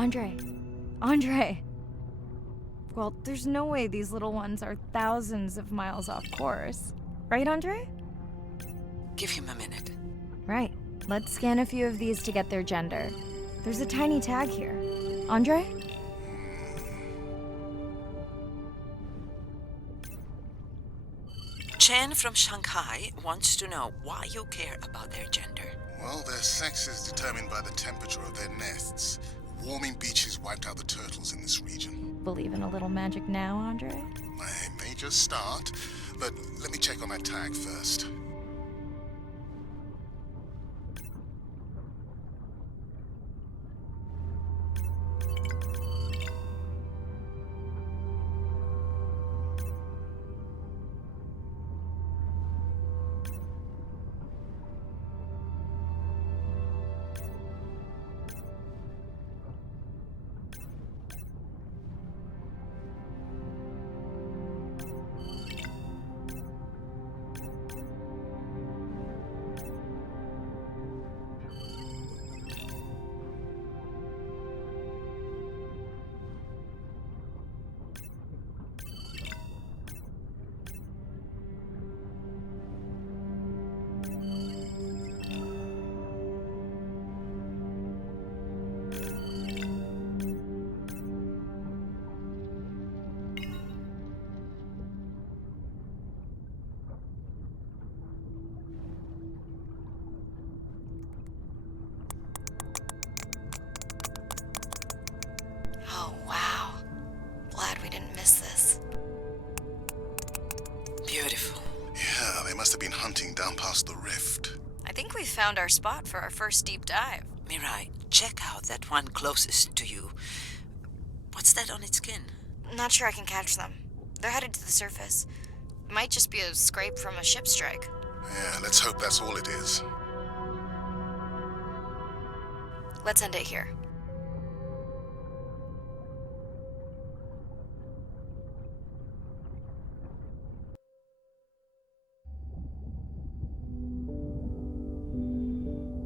Andre. Andre! Well, there's no way these little ones are thousands of miles off course. Right, Andre? Give him a minute. Right. Let's scan a few of these to get their gender. There's a tiny tag here. Andre? Chen from Shanghai wants to know why you care about their gender. Well, their sex is determined by the temperature of their nests. Warming beaches wiped out the turtles in this region. Believe in a little magic now, Andre? I may just start, but let me check on that tag first. Oh, wow. Glad we didn't miss this. Beautiful. Yeah, they must have been hunting down past the rift. I think we found our spot for our first deep dive. Mirai, check out that one closest to you. What's that on its skin? Not sure I can catch them. They're headed to the surface. Might just be a scrape from a ship strike. Yeah, let's hope that's all it is. Let's end it here.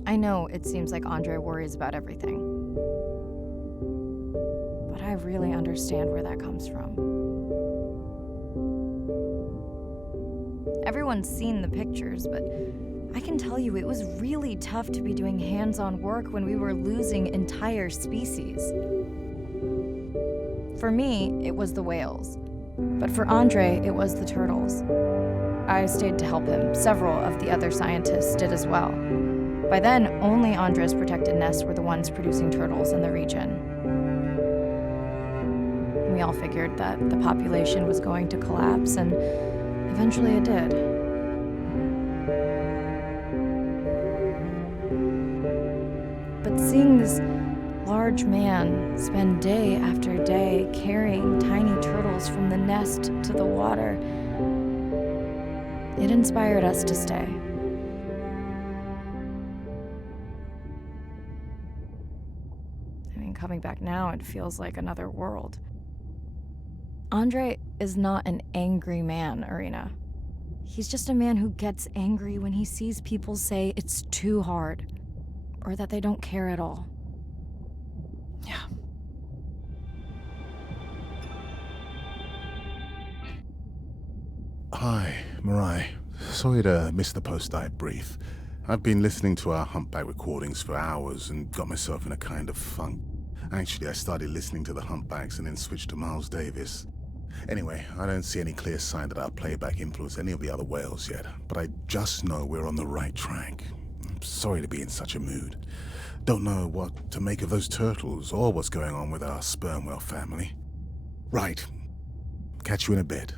I know it seems like Andre worries about everything. But I really understand where that comes from. Everyone's seen the pictures, but I can tell you it was really tough to be doing hands-on work when we were losing entire species. For me, it was the whales. But for Andre, it was the turtles. I stayed to help him. Several of the other scientists did as well. By then, only Andre's protected nests were the ones producing turtles in the region. We all figured that the population was going to collapse, and eventually it did. But seeing this large man spend day after day carrying tiny turtles from the nest to the water, it inspired us to stay. Coming back now, it feels like another world. Andre is not an angry man, Irina. He's just a man who gets angry when he sees people say it's too hard, or that they don't care at all. Yeah. Hi, Mirai. Sorry to miss the post-dive brief. I've been listening to our humpback recordings for hours and got myself in a kind of funk. Actually, I started listening to the humpbacks and then switched to Miles Davis. Anyway, I don't see any clear sign that our playback influenced any of the other whales yet, but I just know we're on the right track. I'm sorry to be in such a mood. Don't know what to make of those turtles or what's going on with our sperm whale family. Right. Catch you in a bit.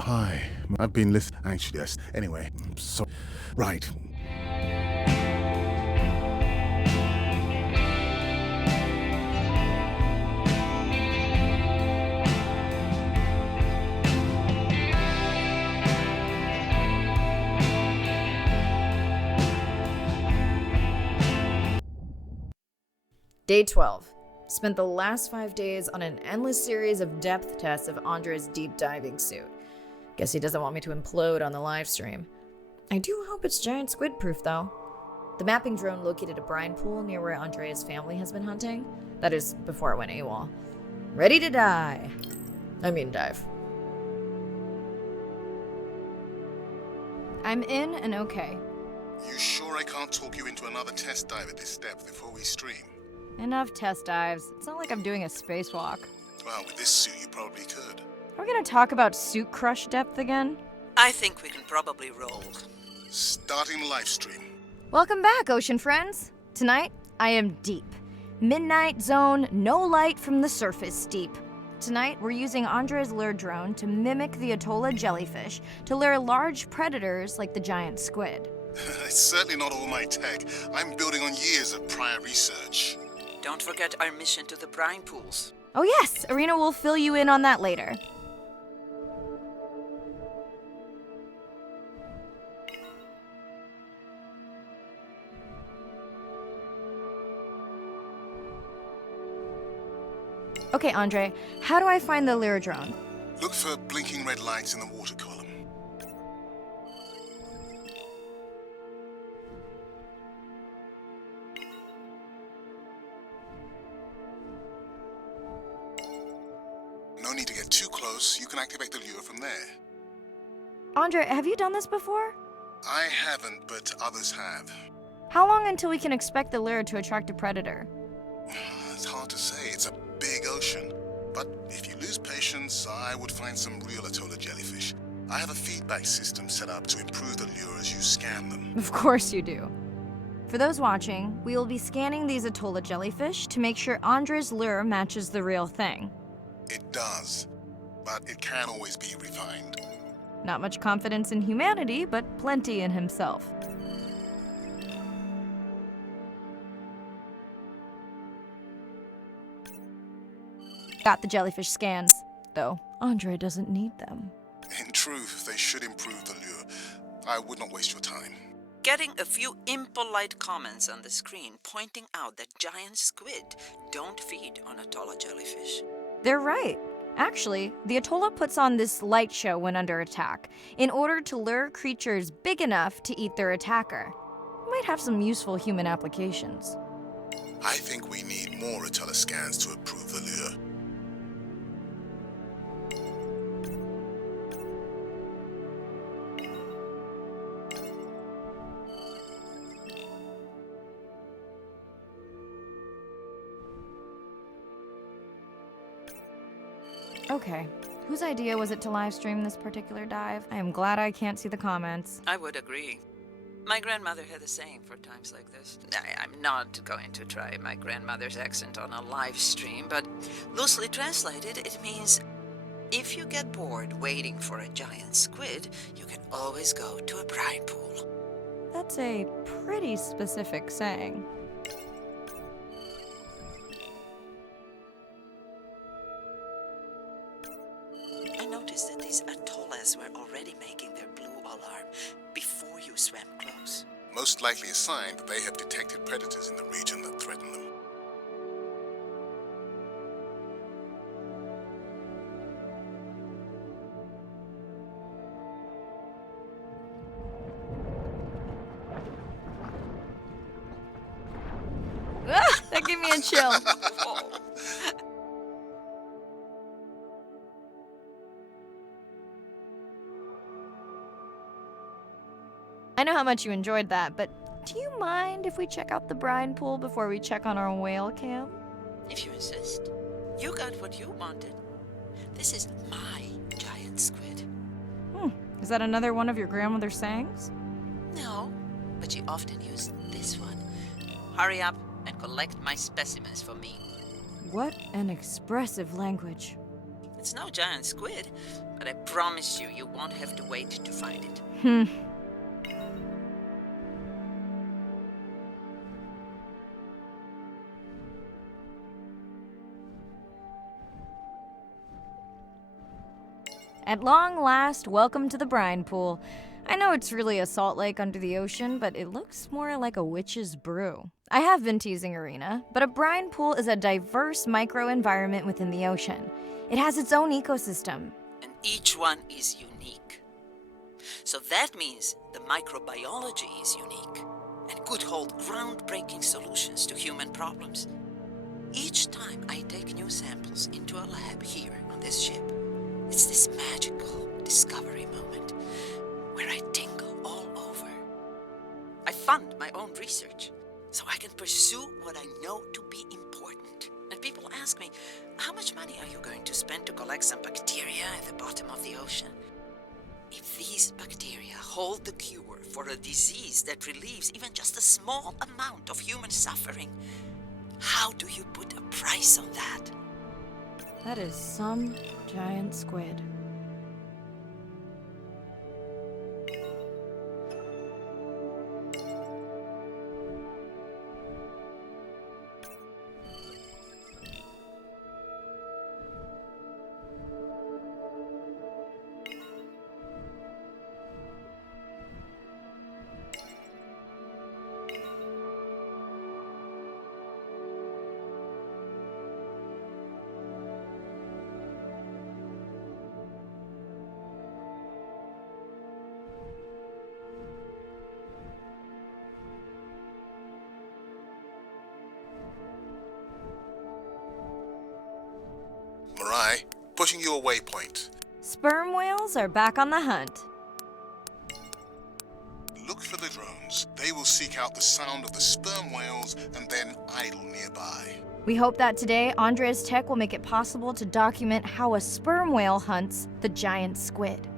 Hi. I've been listening. Actually, yes. Anyway, I'm sorry. Right. Day 12. Spent the last 5 days on an endless series of depth tests of Andre's deep diving suit. Guess he doesn't want me to implode on the live stream. I do hope it's giant squid proof though. The mapping drone located a brine pool near where Andrea's family has been hunting. That is, before it went AWOL. Ready to dive. I'm in and okay. You sure I can't talk you into another test dive at this depth before we stream? Enough test dives. It's not like I'm doing a spacewalk. Well, with this suit, you probably could. Are we gonna talk about suit crush depth again? I think we can probably roll. Starting the live stream. Welcome back, ocean friends. Tonight, I am deep. Midnight zone, no light from the surface deep. Tonight, we're using Andre's lure drone to mimic the Atolla jellyfish to lure large predators like the giant squid. It's certainly not all my tech. I'm building on years of prior research. Don't forget our mission to the brine pools. Oh yes, Arena will fill you in on that later. Okay, Andre, how do I find the lure drone? Look for blinking red lights in the water column. No need to get too close. You can activate the lure from there. Andre, have you done this before? I haven't, but others have. How long until we can expect the lure to attract a predator? It's hard to say. It's a big ocean. But if you lose patience, I would find some real Atolla jellyfish. I have a feedback system set up to improve the lure as you scan them. Of course you do. For those watching, we will be scanning these Atolla jellyfish to make sure Andre's lure matches the real thing. It does, but it can always be refined. Not much confidence in humanity, but plenty in himself. Got the jellyfish scans, though Andre doesn't need them. In truth, they should improve the lure. I would not waste your time. Getting a few impolite comments on the screen pointing out that giant squid don't feed on Atolla jellyfish. They're right. Actually, the Atolla puts on this light show when under attack, in order to lure creatures big enough to eat their attacker. Might have some useful human applications. I think we need more Atolla scans to approve the lure. Okay, whose idea was it to live stream this particular dive? I am glad I can't see the comments. I would agree. My grandmother had a saying for times like this. I'm not going to try my grandmother's accent on a live stream, but loosely translated, it means if you get bored waiting for a giant squid, you can always go to a brine pool. That's a pretty specific saying. I noticed that these Atollas were already making their blue alarm before you swam close. Most likely a sign that they have detected predators in the region that threaten them. That gave me a chill. I know how much you enjoyed that, but do you mind if we check out the brine pool before we check on our whale cam? If you insist. You got what you wanted. This is my giant squid. Is that another one of your grandmother's sayings? No, but she often used this one. Hurry up and collect my specimens for me. What an expressive language. It's no giant squid, but I promise you, you won't have to wait to find it. At long last, welcome to the brine pool. I know it's really a salt lake under the ocean, but it looks more like a witch's brew. I have been teasing Arena, but a brine pool is a diverse microenvironment within the ocean. It has its own ecosystem. And each one is unique. So that means the microbiology is unique. and could hold groundbreaking solutions to human problems. Each time I take new samples into a lab here on this ship, it's this magical discovery moment where I tingle all over. I fund my own research so I can pursue what I know to be important. And people ask me, how much money are you going to spend to collect some bacteria at the bottom of the ocean? If these bacteria hold the cure for a disease that relieves even just a small amount of human suffering, how do you put a price on that? That is some giant squid. Mirai, pushing your waypoint. Sperm whales are back on the hunt. Look for the drones. They will seek out the sound of the sperm whales and then idle nearby. We hope that today, Andre's tech will make it possible to document how a sperm whale hunts the giant squid.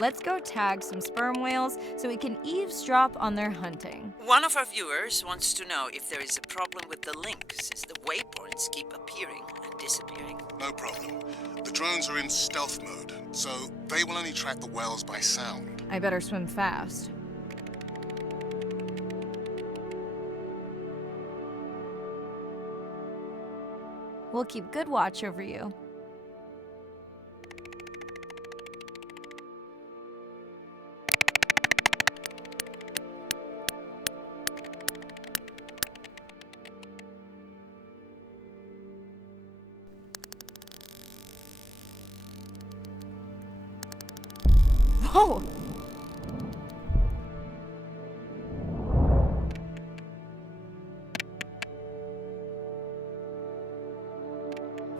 Let's go tag some sperm whales so we can eavesdrop on their hunting. One of our viewers wants to know if there is a problem with the link, since the waypoints keep appearing and disappearing. No problem. The drones are in stealth mode, so they will only track the whales by sound. I better swim fast. We'll keep good watch over you. Whoa!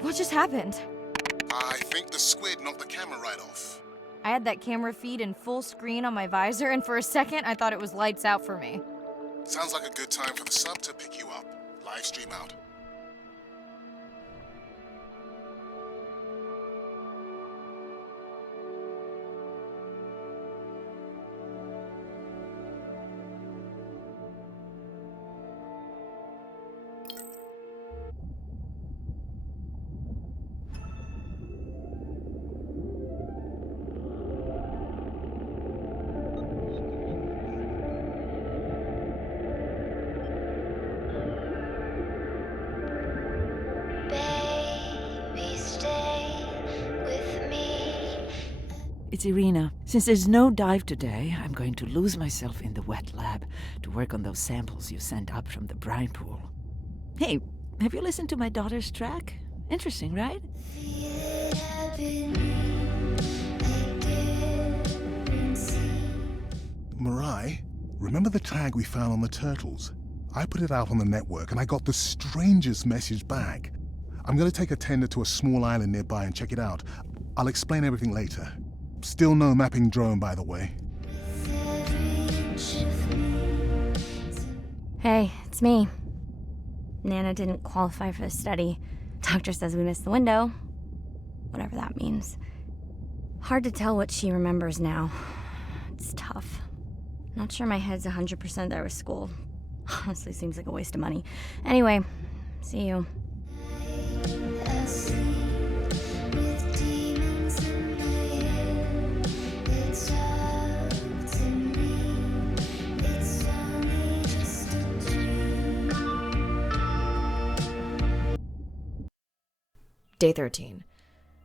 What just happened? I think the squid knocked the camera right off. I had that camera feed in full screen on my visor, and for a second I thought it was lights out for me. Sounds like a good time for the sub to pick you up. Live stream out. It's Irina. Since there's no dive today, I'm going to lose myself in the wet lab to work on those samples you sent up from the brine pool. Hey, have you listened to my daughter's track? Interesting, right? Mirai, remember the tag we found on the turtles? I put it out on the network and I got the strangest message back. I'm going to take a tender to a small island nearby and check it out. I'll explain everything later. Still no mapping drone, by the way. Hey, it's me. Nana didn't qualify for the study. Doctor says we missed the window. Whatever that means. Hard to tell what she remembers now. It's tough. Not sure my head's 100% there with school. Honestly, seems like a waste of money. Anyway, see you. Day 13.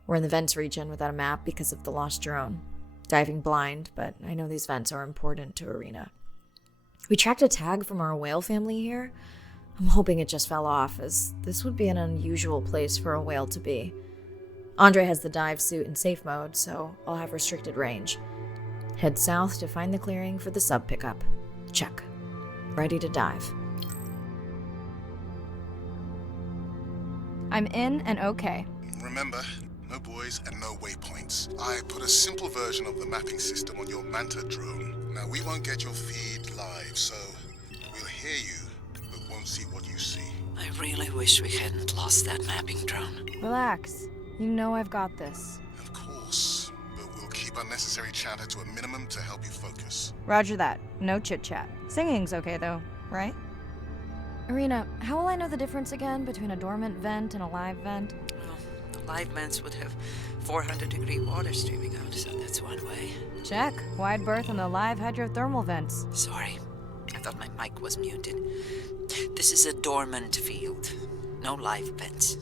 We're in the vents region without a map because of the lost drone. Diving blind, but I know these vents are important to Arena. We tracked a tag from our whale family here. I'm hoping it just fell off, as this would be an unusual place for a whale to be. Andre has the dive suit in safe mode, so I'll have restricted range. Head south to find the clearing for the sub pickup. Check. Ready to dive. I'm in and okay. Remember, no buoys and no waypoints. I put a simple version of the mapping system on your Manta drone. Now, we won't get your feed live, so we'll hear you, but won't see what you see. I really wish we hadn't lost that mapping drone. Relax. You know I've got this. Of course, but we'll keep unnecessary chatter to a minimum to help you focus. Roger that. No chit-chat. Singing's okay though, right? Arena, how will I know the difference again between a dormant vent and a live vent? Well, the live vents would have 400-degree water streaming out, so that's one way. Check. Wide berth in the live hydrothermal vents. Sorry, I thought my mic was muted. This is a dormant field. No live vents.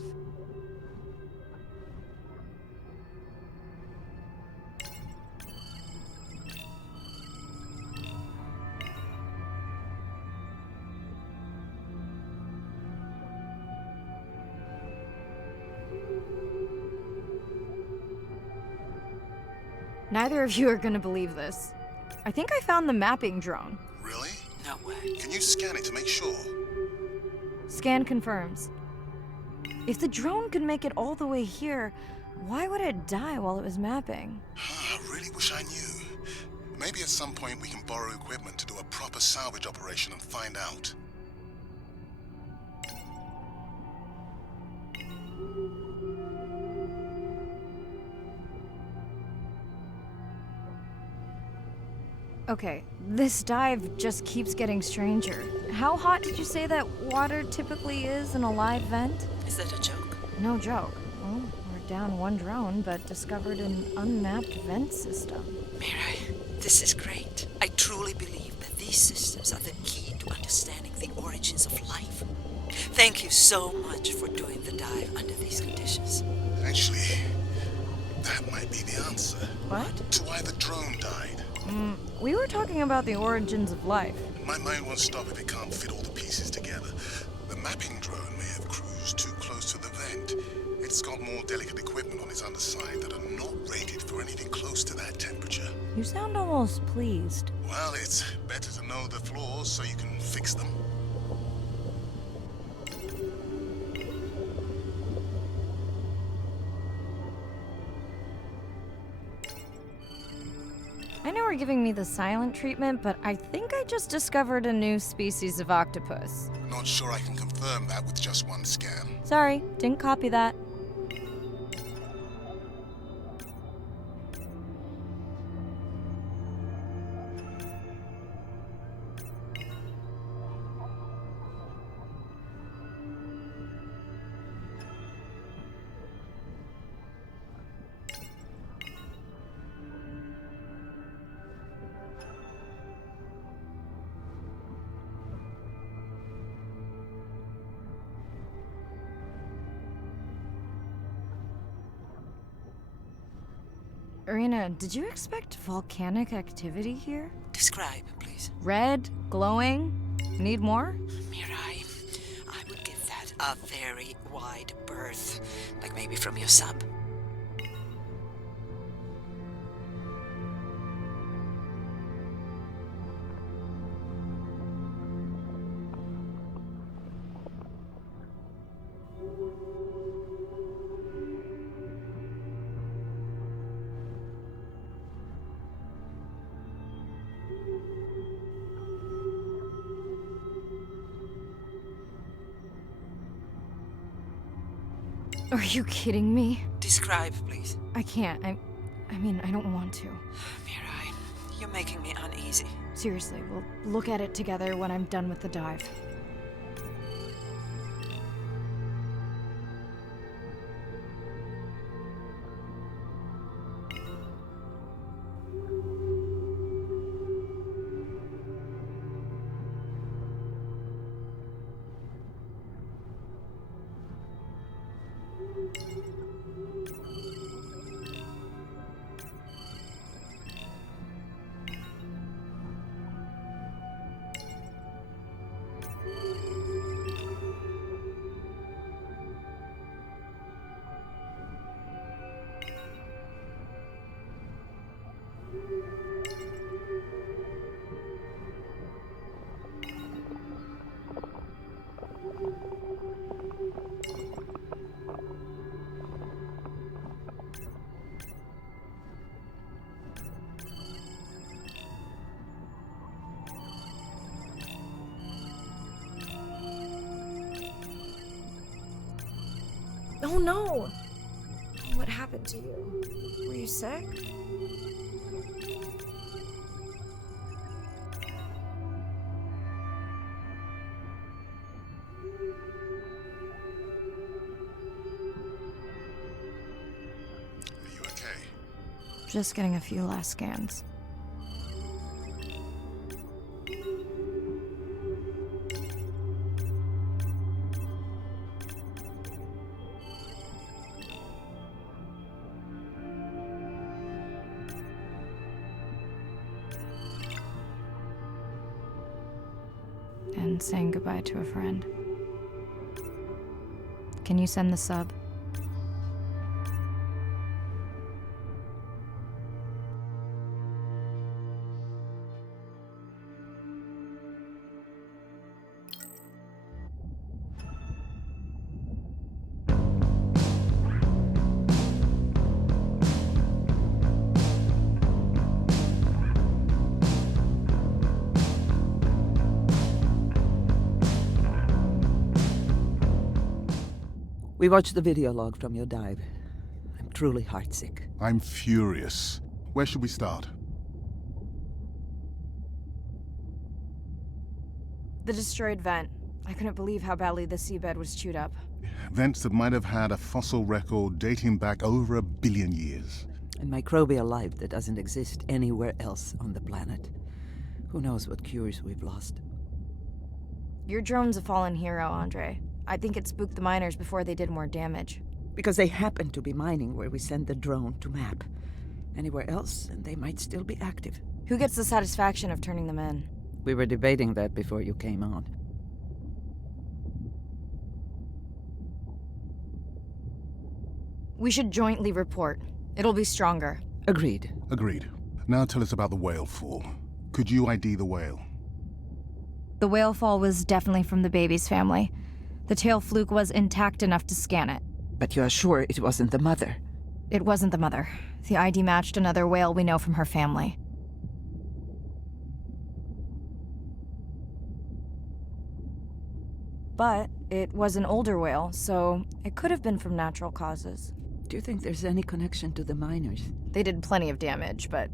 Neither of you are gonna believe this. I think I found the mapping drone. Really? No way. Can you scan it to make sure? Scan confirms. If the drone could make it all the way here, why would it die while it was mapping? I really wish I knew. Maybe at some point we can borrow equipment to do a proper salvage operation and find out. Okay, this dive just keeps getting stranger. How hot did you say that water typically is in a live vent? Is that a joke? No joke. Well, we're down one drone, but discovered an unmapped vent system. Mirai, this is great. I truly believe that these systems are the key to understanding the origins of life. Thank you so much for doing the dive under these conditions. Actually, that might be the answer. What? To why the drone died. We were talking about the origins of life. My mind won't stop if it can't fit all the pieces together. The mapping drone may have cruised too close to the vent. It's got more delicate equipment on its underside that are not rated for anything close to that temperature. You sound almost pleased. Well, it's better to know the flaws so you can fix them. I know we're giving me the silent treatment, but I think I just discovered a new species of octopus. Not sure I can confirm that with just one scan. Sorry, didn't copy that. Arena, did you expect volcanic activity here? Describe, please. Red? Glowing? Need more? Mirai, I would give that a very wide berth. Like maybe from your sub. Are you kidding me? Describe, please. I can't. I mean, I don't want to. Mirai, you're making me uneasy. Seriously, we'll look at it together when I'm done with the dive. Oh no! What happened to you? Were you sick? Are you okay? Just getting a few last scans. And saying goodbye to a friend. Can you send the sub? We watched the video log from your dive. I'm truly heartsick. I'm furious. Where should we start? The destroyed vent. I couldn't believe how badly the seabed was chewed up. Vents that might have had a fossil record dating back over 1 billion years. And microbial life that doesn't exist anywhere else on the planet. Who knows what cures we've lost. Your drone's a fallen hero, Andre. I think it spooked the miners before they did more damage. Because they happen to be mining where we send the drone to map. Anywhere else, and they might still be active. Who gets the satisfaction of turning them in? We were debating that before you came on. We should jointly report. It'll be stronger. Agreed. Agreed. Now tell us about the whale fall. Could you ID the whale? The whale fall was definitely from the baby's family. The tail fluke was intact enough to scan it. But you are sure it wasn't the mother? It wasn't the mother. The ID matched another whale we know from her family. But it was an older whale, so it could have been from natural causes. Do you think there's any connection to the miners? They did plenty of damage, but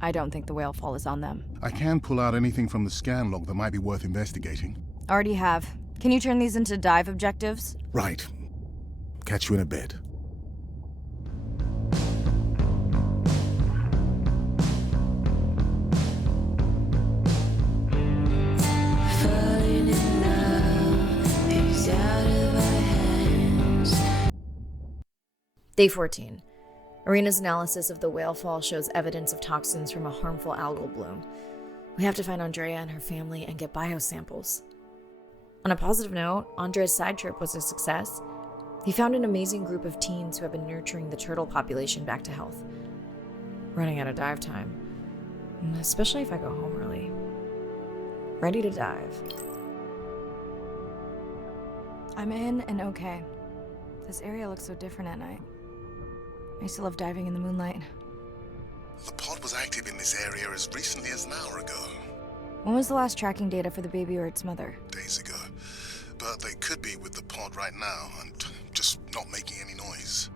I don't think the whale fall is on them. I can pull out anything from the scan log that might be worth investigating. Already have. Can you turn these into dive objectives? Right. Catch you in a bit. Day 14. Arena's analysis of the whale fall shows evidence of toxins from a harmful algal bloom. We have to find Andrea and her family and get biosamples. On a positive note, Andrea's side trip was a success. He found an amazing group of teens who have been nurturing the turtle population back to health. Running out of dive time, especially if I go home early. Ready to dive. I'm in and okay. This area looks so different at night. I used to love diving in the moonlight. The pod was active in this area as recently as an hour ago. When was the last tracking data for the baby or its mother? Days ago. But they could be with the pod right now and just not making any noise.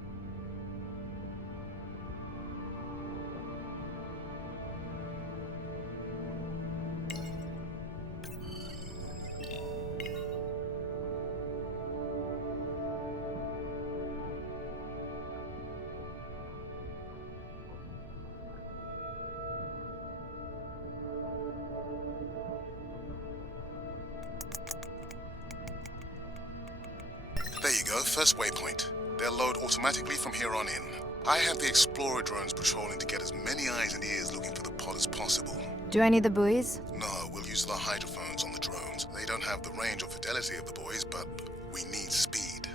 There you go, first waypoint. They'll load automatically from here on in. I have the Explorer drones patrolling to get as many eyes and ears looking for the pod as possible. Do I need the buoys? No, we'll use the hydrophones on the drones. They don't have the range or fidelity of the boys, but we need speed.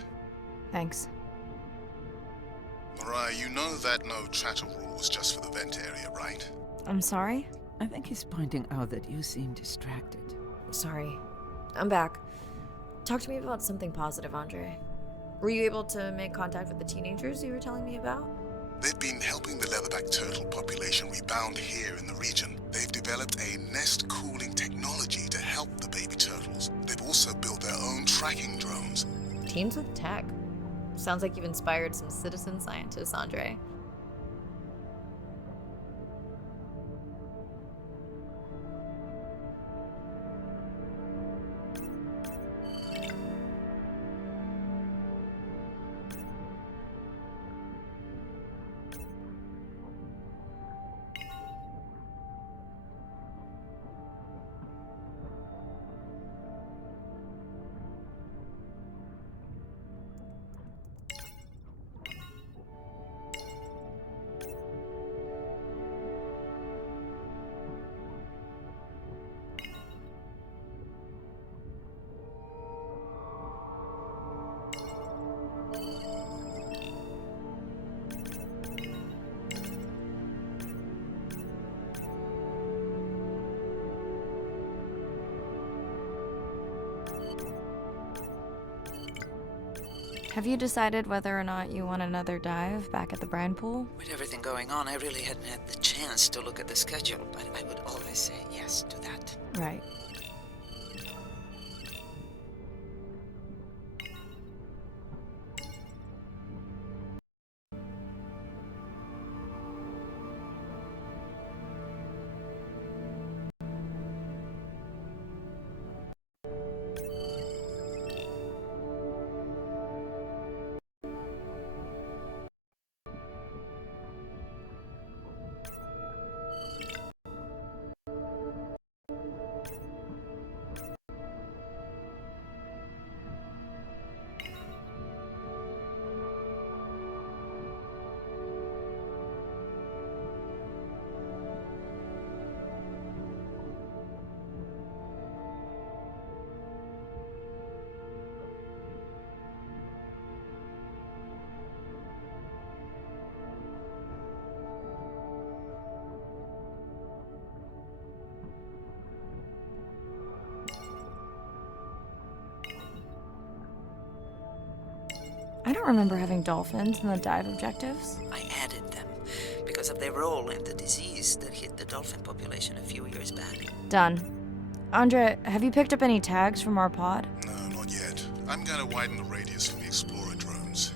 Thanks. Mariah, you know that no chatter rule was just for the vent area, right? I'm sorry? I think he's pointing out that you seem distracted. Sorry. I'm back. Talk to me about something positive, Andre. Were you able to make contact with the teenagers you were telling me about? They've been helping the leatherback turtle population rebound here in the region. They've developed a nest cooling technology to help the baby turtles. They've also built their own tracking drones. Teens with tech. Sounds like you've inspired some citizen scientists, Andre. Have you decided whether or not you want another dive back at the brine pool? With everything going on, I really hadn't had the chance to look at the schedule, but I would always say yes to that. Right. I don't remember having dolphins in the dive objectives. I added them because of their role in the disease that hit the dolphin population a few years back. Done. Andre, have you picked up any tags from our pod? No, not yet. I'm going to widen the radius for the Explorer drones.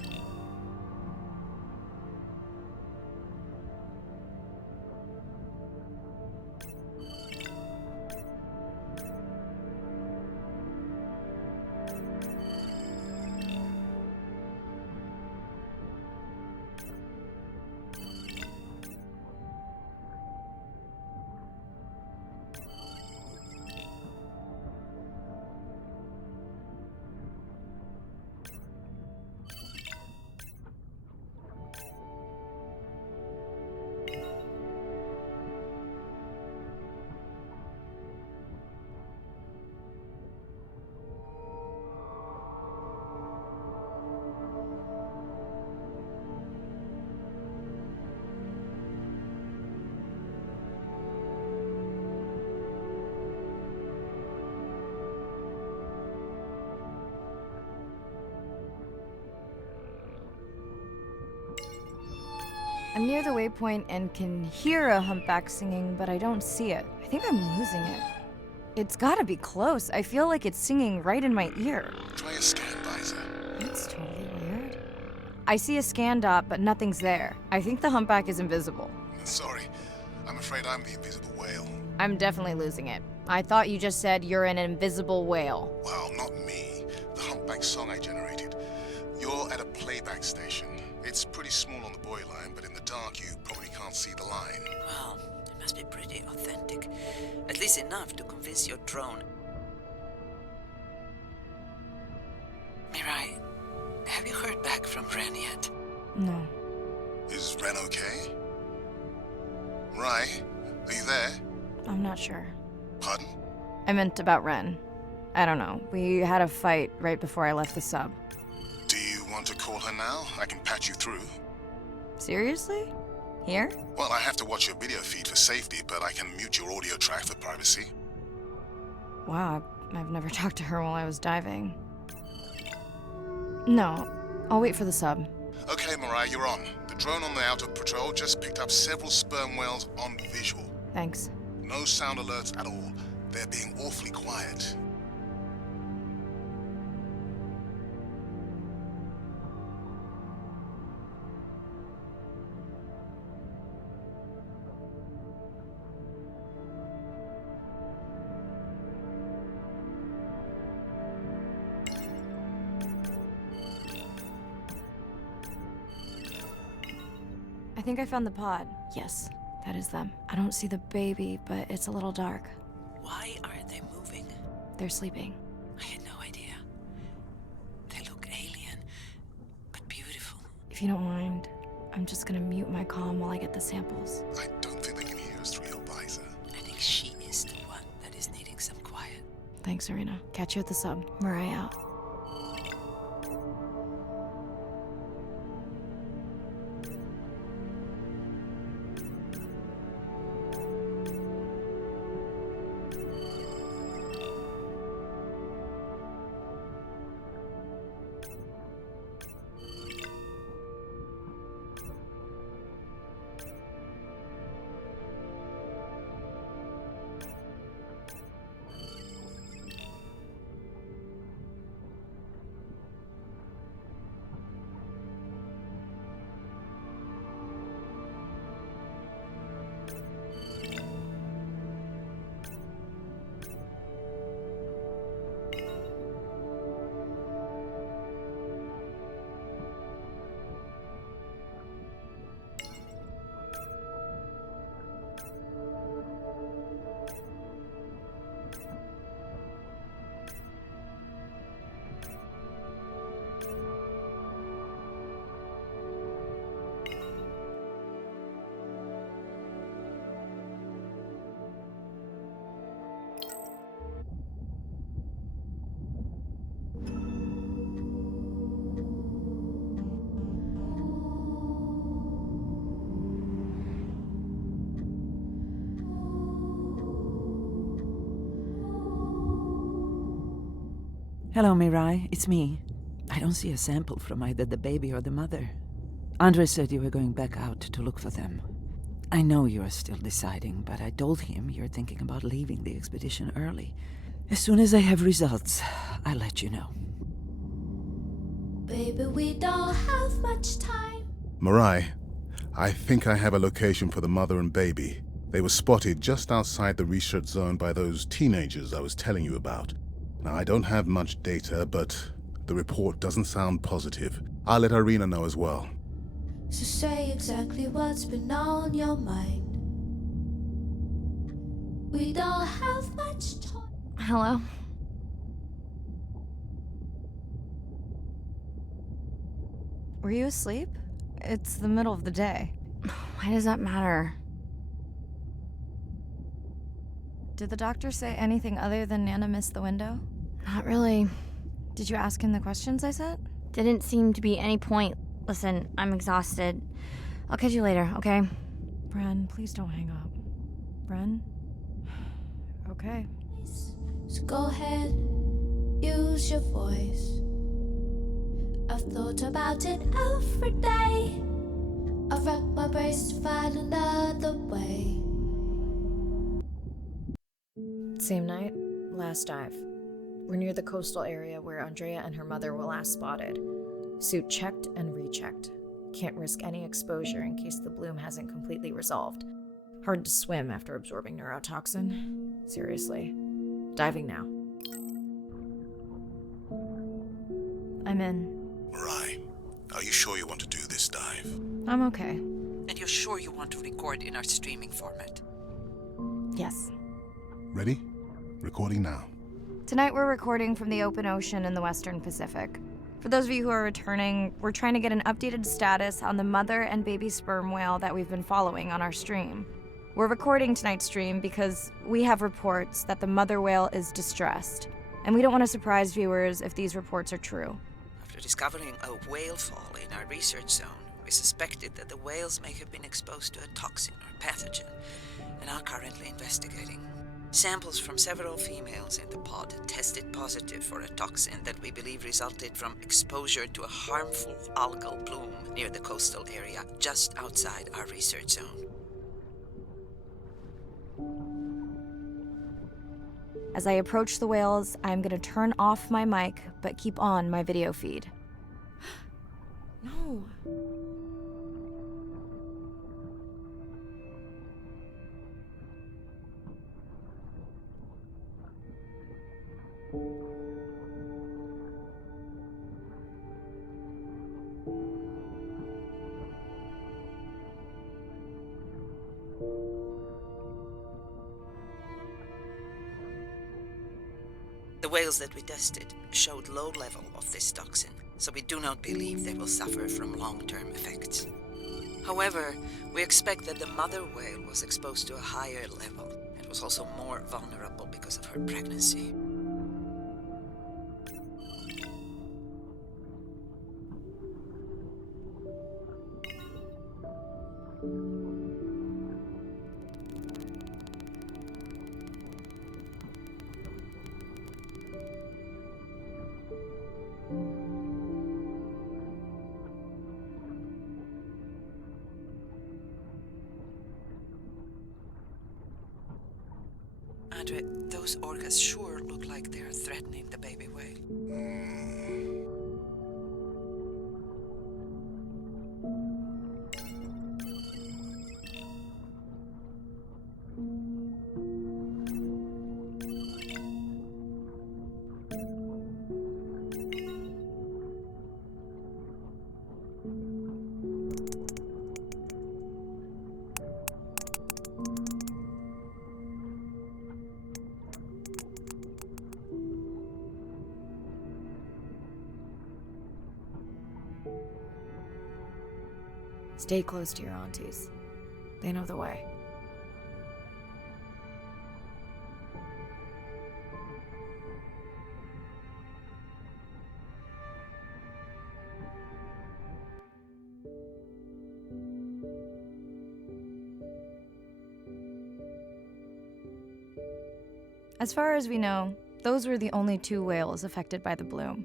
I'm near the waypoint and can hear a humpback singing, but I don't see it. I think I'm losing it. It's gotta be close. I feel like it's singing right in my ear. Try a scan visor. That's totally weird. I see a scan dot, but nothing's there. I think the humpback is invisible. Sorry, I'm afraid I'm the invisible whale. I'm definitely losing it. I thought you just said you're an invisible whale. Well, not me. The humpback song I generated. You're at a playback station. It's pretty small on the buoy line, but in the dark you probably can't see the line. Well, it must be pretty authentic. At least enough to convince your drone. Mirai, have you heard back from Ren yet? No. Is Ren okay? Rai, are you there? I'm not sure. Pardon? I meant about Ren. I don't know. We had a fight right before I left the sub. Do you want to call her now? I can patch you through. Seriously? Here? Well, I have to watch your video feed for safety, but I can mute your audio track for privacy. Wow, I've never talked to her while I was diving. No, I'll wait for the sub. Okay, Mirai, you're on. The drone on the outer patrol just picked up several sperm whales on visual. Thanks. No sound alerts at all. They're being awfully quiet. . think I found the pod. Yes, that is them. I don't see the baby, but it's a little dark. Why aren't they moving? They're sleeping. I had no idea. They look alien, but beautiful. If you don't mind, I'm just gonna mute my comm while I get the samples. I don't think they can hear us through your visor. I think she is the one that is needing some quiet. Thanks, Serena. Catch you at the sub. Mariah out. Hello, Mirai. It's me. I don't see a sample from either the baby or the mother. Andre said you were going back out to look for them. I know you are still deciding, but I told him you're thinking about leaving the expedition early. As soon as I have results, I'll let you know. Baby, we don't have much time. Mirai, I think I have a location for the mother and baby. They were spotted just outside the research zone by those teenagers I was telling you about. Now, I don't have much data, but the report doesn't sound positive. I'll let Irina know as well. So say exactly what's been on your mind. We don't have much time. Hello? Were you asleep? It's the middle of the day. Why does that matter? Did the doctor say anything other than Nana missed the window? Not really. Did you ask him the questions I sent? Didn't seem to be any point. Listen, I'm exhausted. I'll catch you later, okay? Bren, please don't hang up. Bren? Okay. So go ahead, use your voice. I've thought about it every day. I've wrecked my brains to find another way. Same night, last dive. We're near the coastal area where Andrea and her mother were last spotted. Suit checked and rechecked. Can't risk any exposure in case the bloom hasn't completely resolved. Hard to swim after absorbing neurotoxin. Seriously. Diving now. I'm in. Mirai, are you sure you want to do this dive? I'm okay. And you're sure you want to record in our streaming format? Yes. Ready? Recording now. Tonight we're recording from the open ocean in the Western Pacific. For those of you who are returning, we're trying to get an updated status on the mother and baby sperm whale that we've been following on our stream. We're recording tonight's stream because we have reports that the mother whale is distressed, and we don't want to surprise viewers if these reports are true. After discovering a whale fall in our research zone, we suspected that the whales may have been exposed to a toxin or pathogen, and are currently investigating. Samples from several females in the pod tested positive for a toxin that we believe resulted from exposure to a harmful algal bloom near the coastal area just outside our research zone. As I approach the whales, I'm going to turn off my mic, but keep on my video feed. No. The whales that we tested showed low level of this toxin, so we do not believe they will suffer from long-term effects. However, we expect that the mother whale was exposed to a higher level and was also more vulnerable because of her pregnancy. Andre, those orcas sure look like they're threatening the baby whale. Stay close to your aunties. They know the way. As far as we know, those were the only 2 whales affected by the bloom.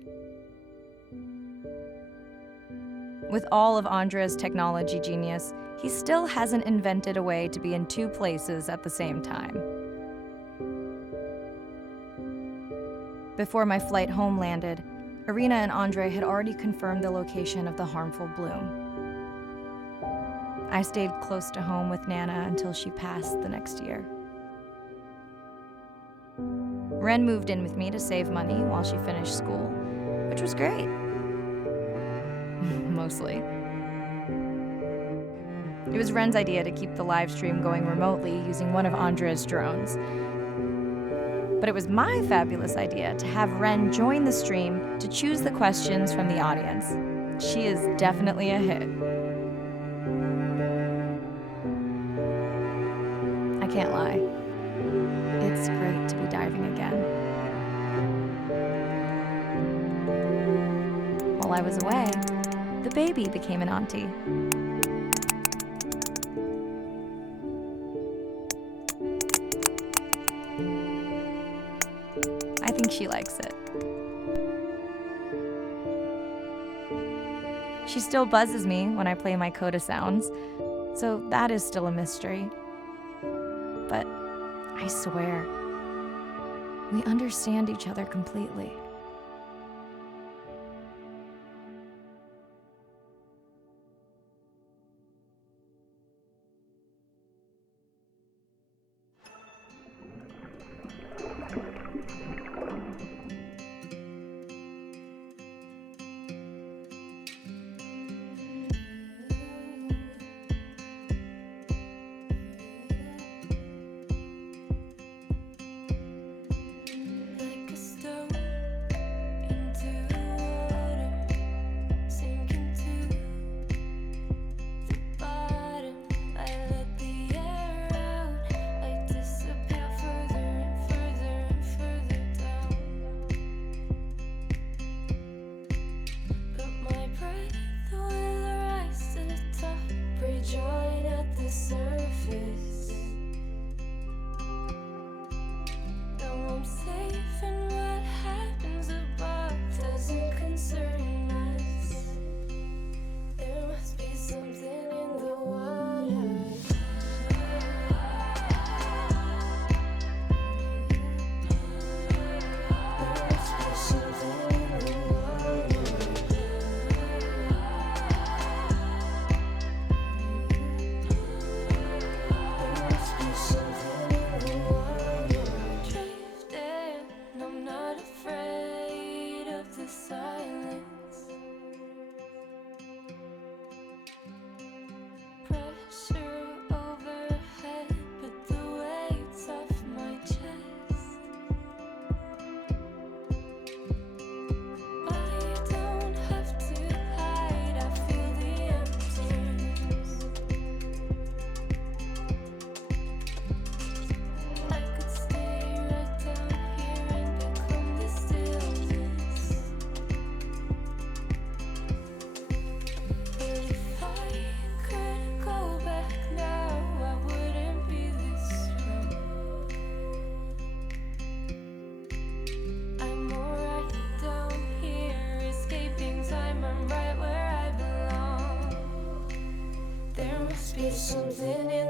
With all of Andre's technology genius, he still hasn't invented a way to be in 2 places at the same time. Before my flight home landed, Irina and Andre had already confirmed the location of the harmful bloom. I stayed close to home with Nana until she passed the next year. Ren moved in with me to save money while she finished school, which was great. Mostly. It was Ren's idea to keep the live stream going remotely using one of Andre's drones. But it was my fabulous idea to have Ren join the stream to choose the questions from the audience. She is definitely a hit. I can't lie. It's great to be diving again. While I was away, the baby became an auntie. I think she likes it. She still buzzes me when I play my coda sounds, so that is still a mystery. But I swear, we understand each other completely. something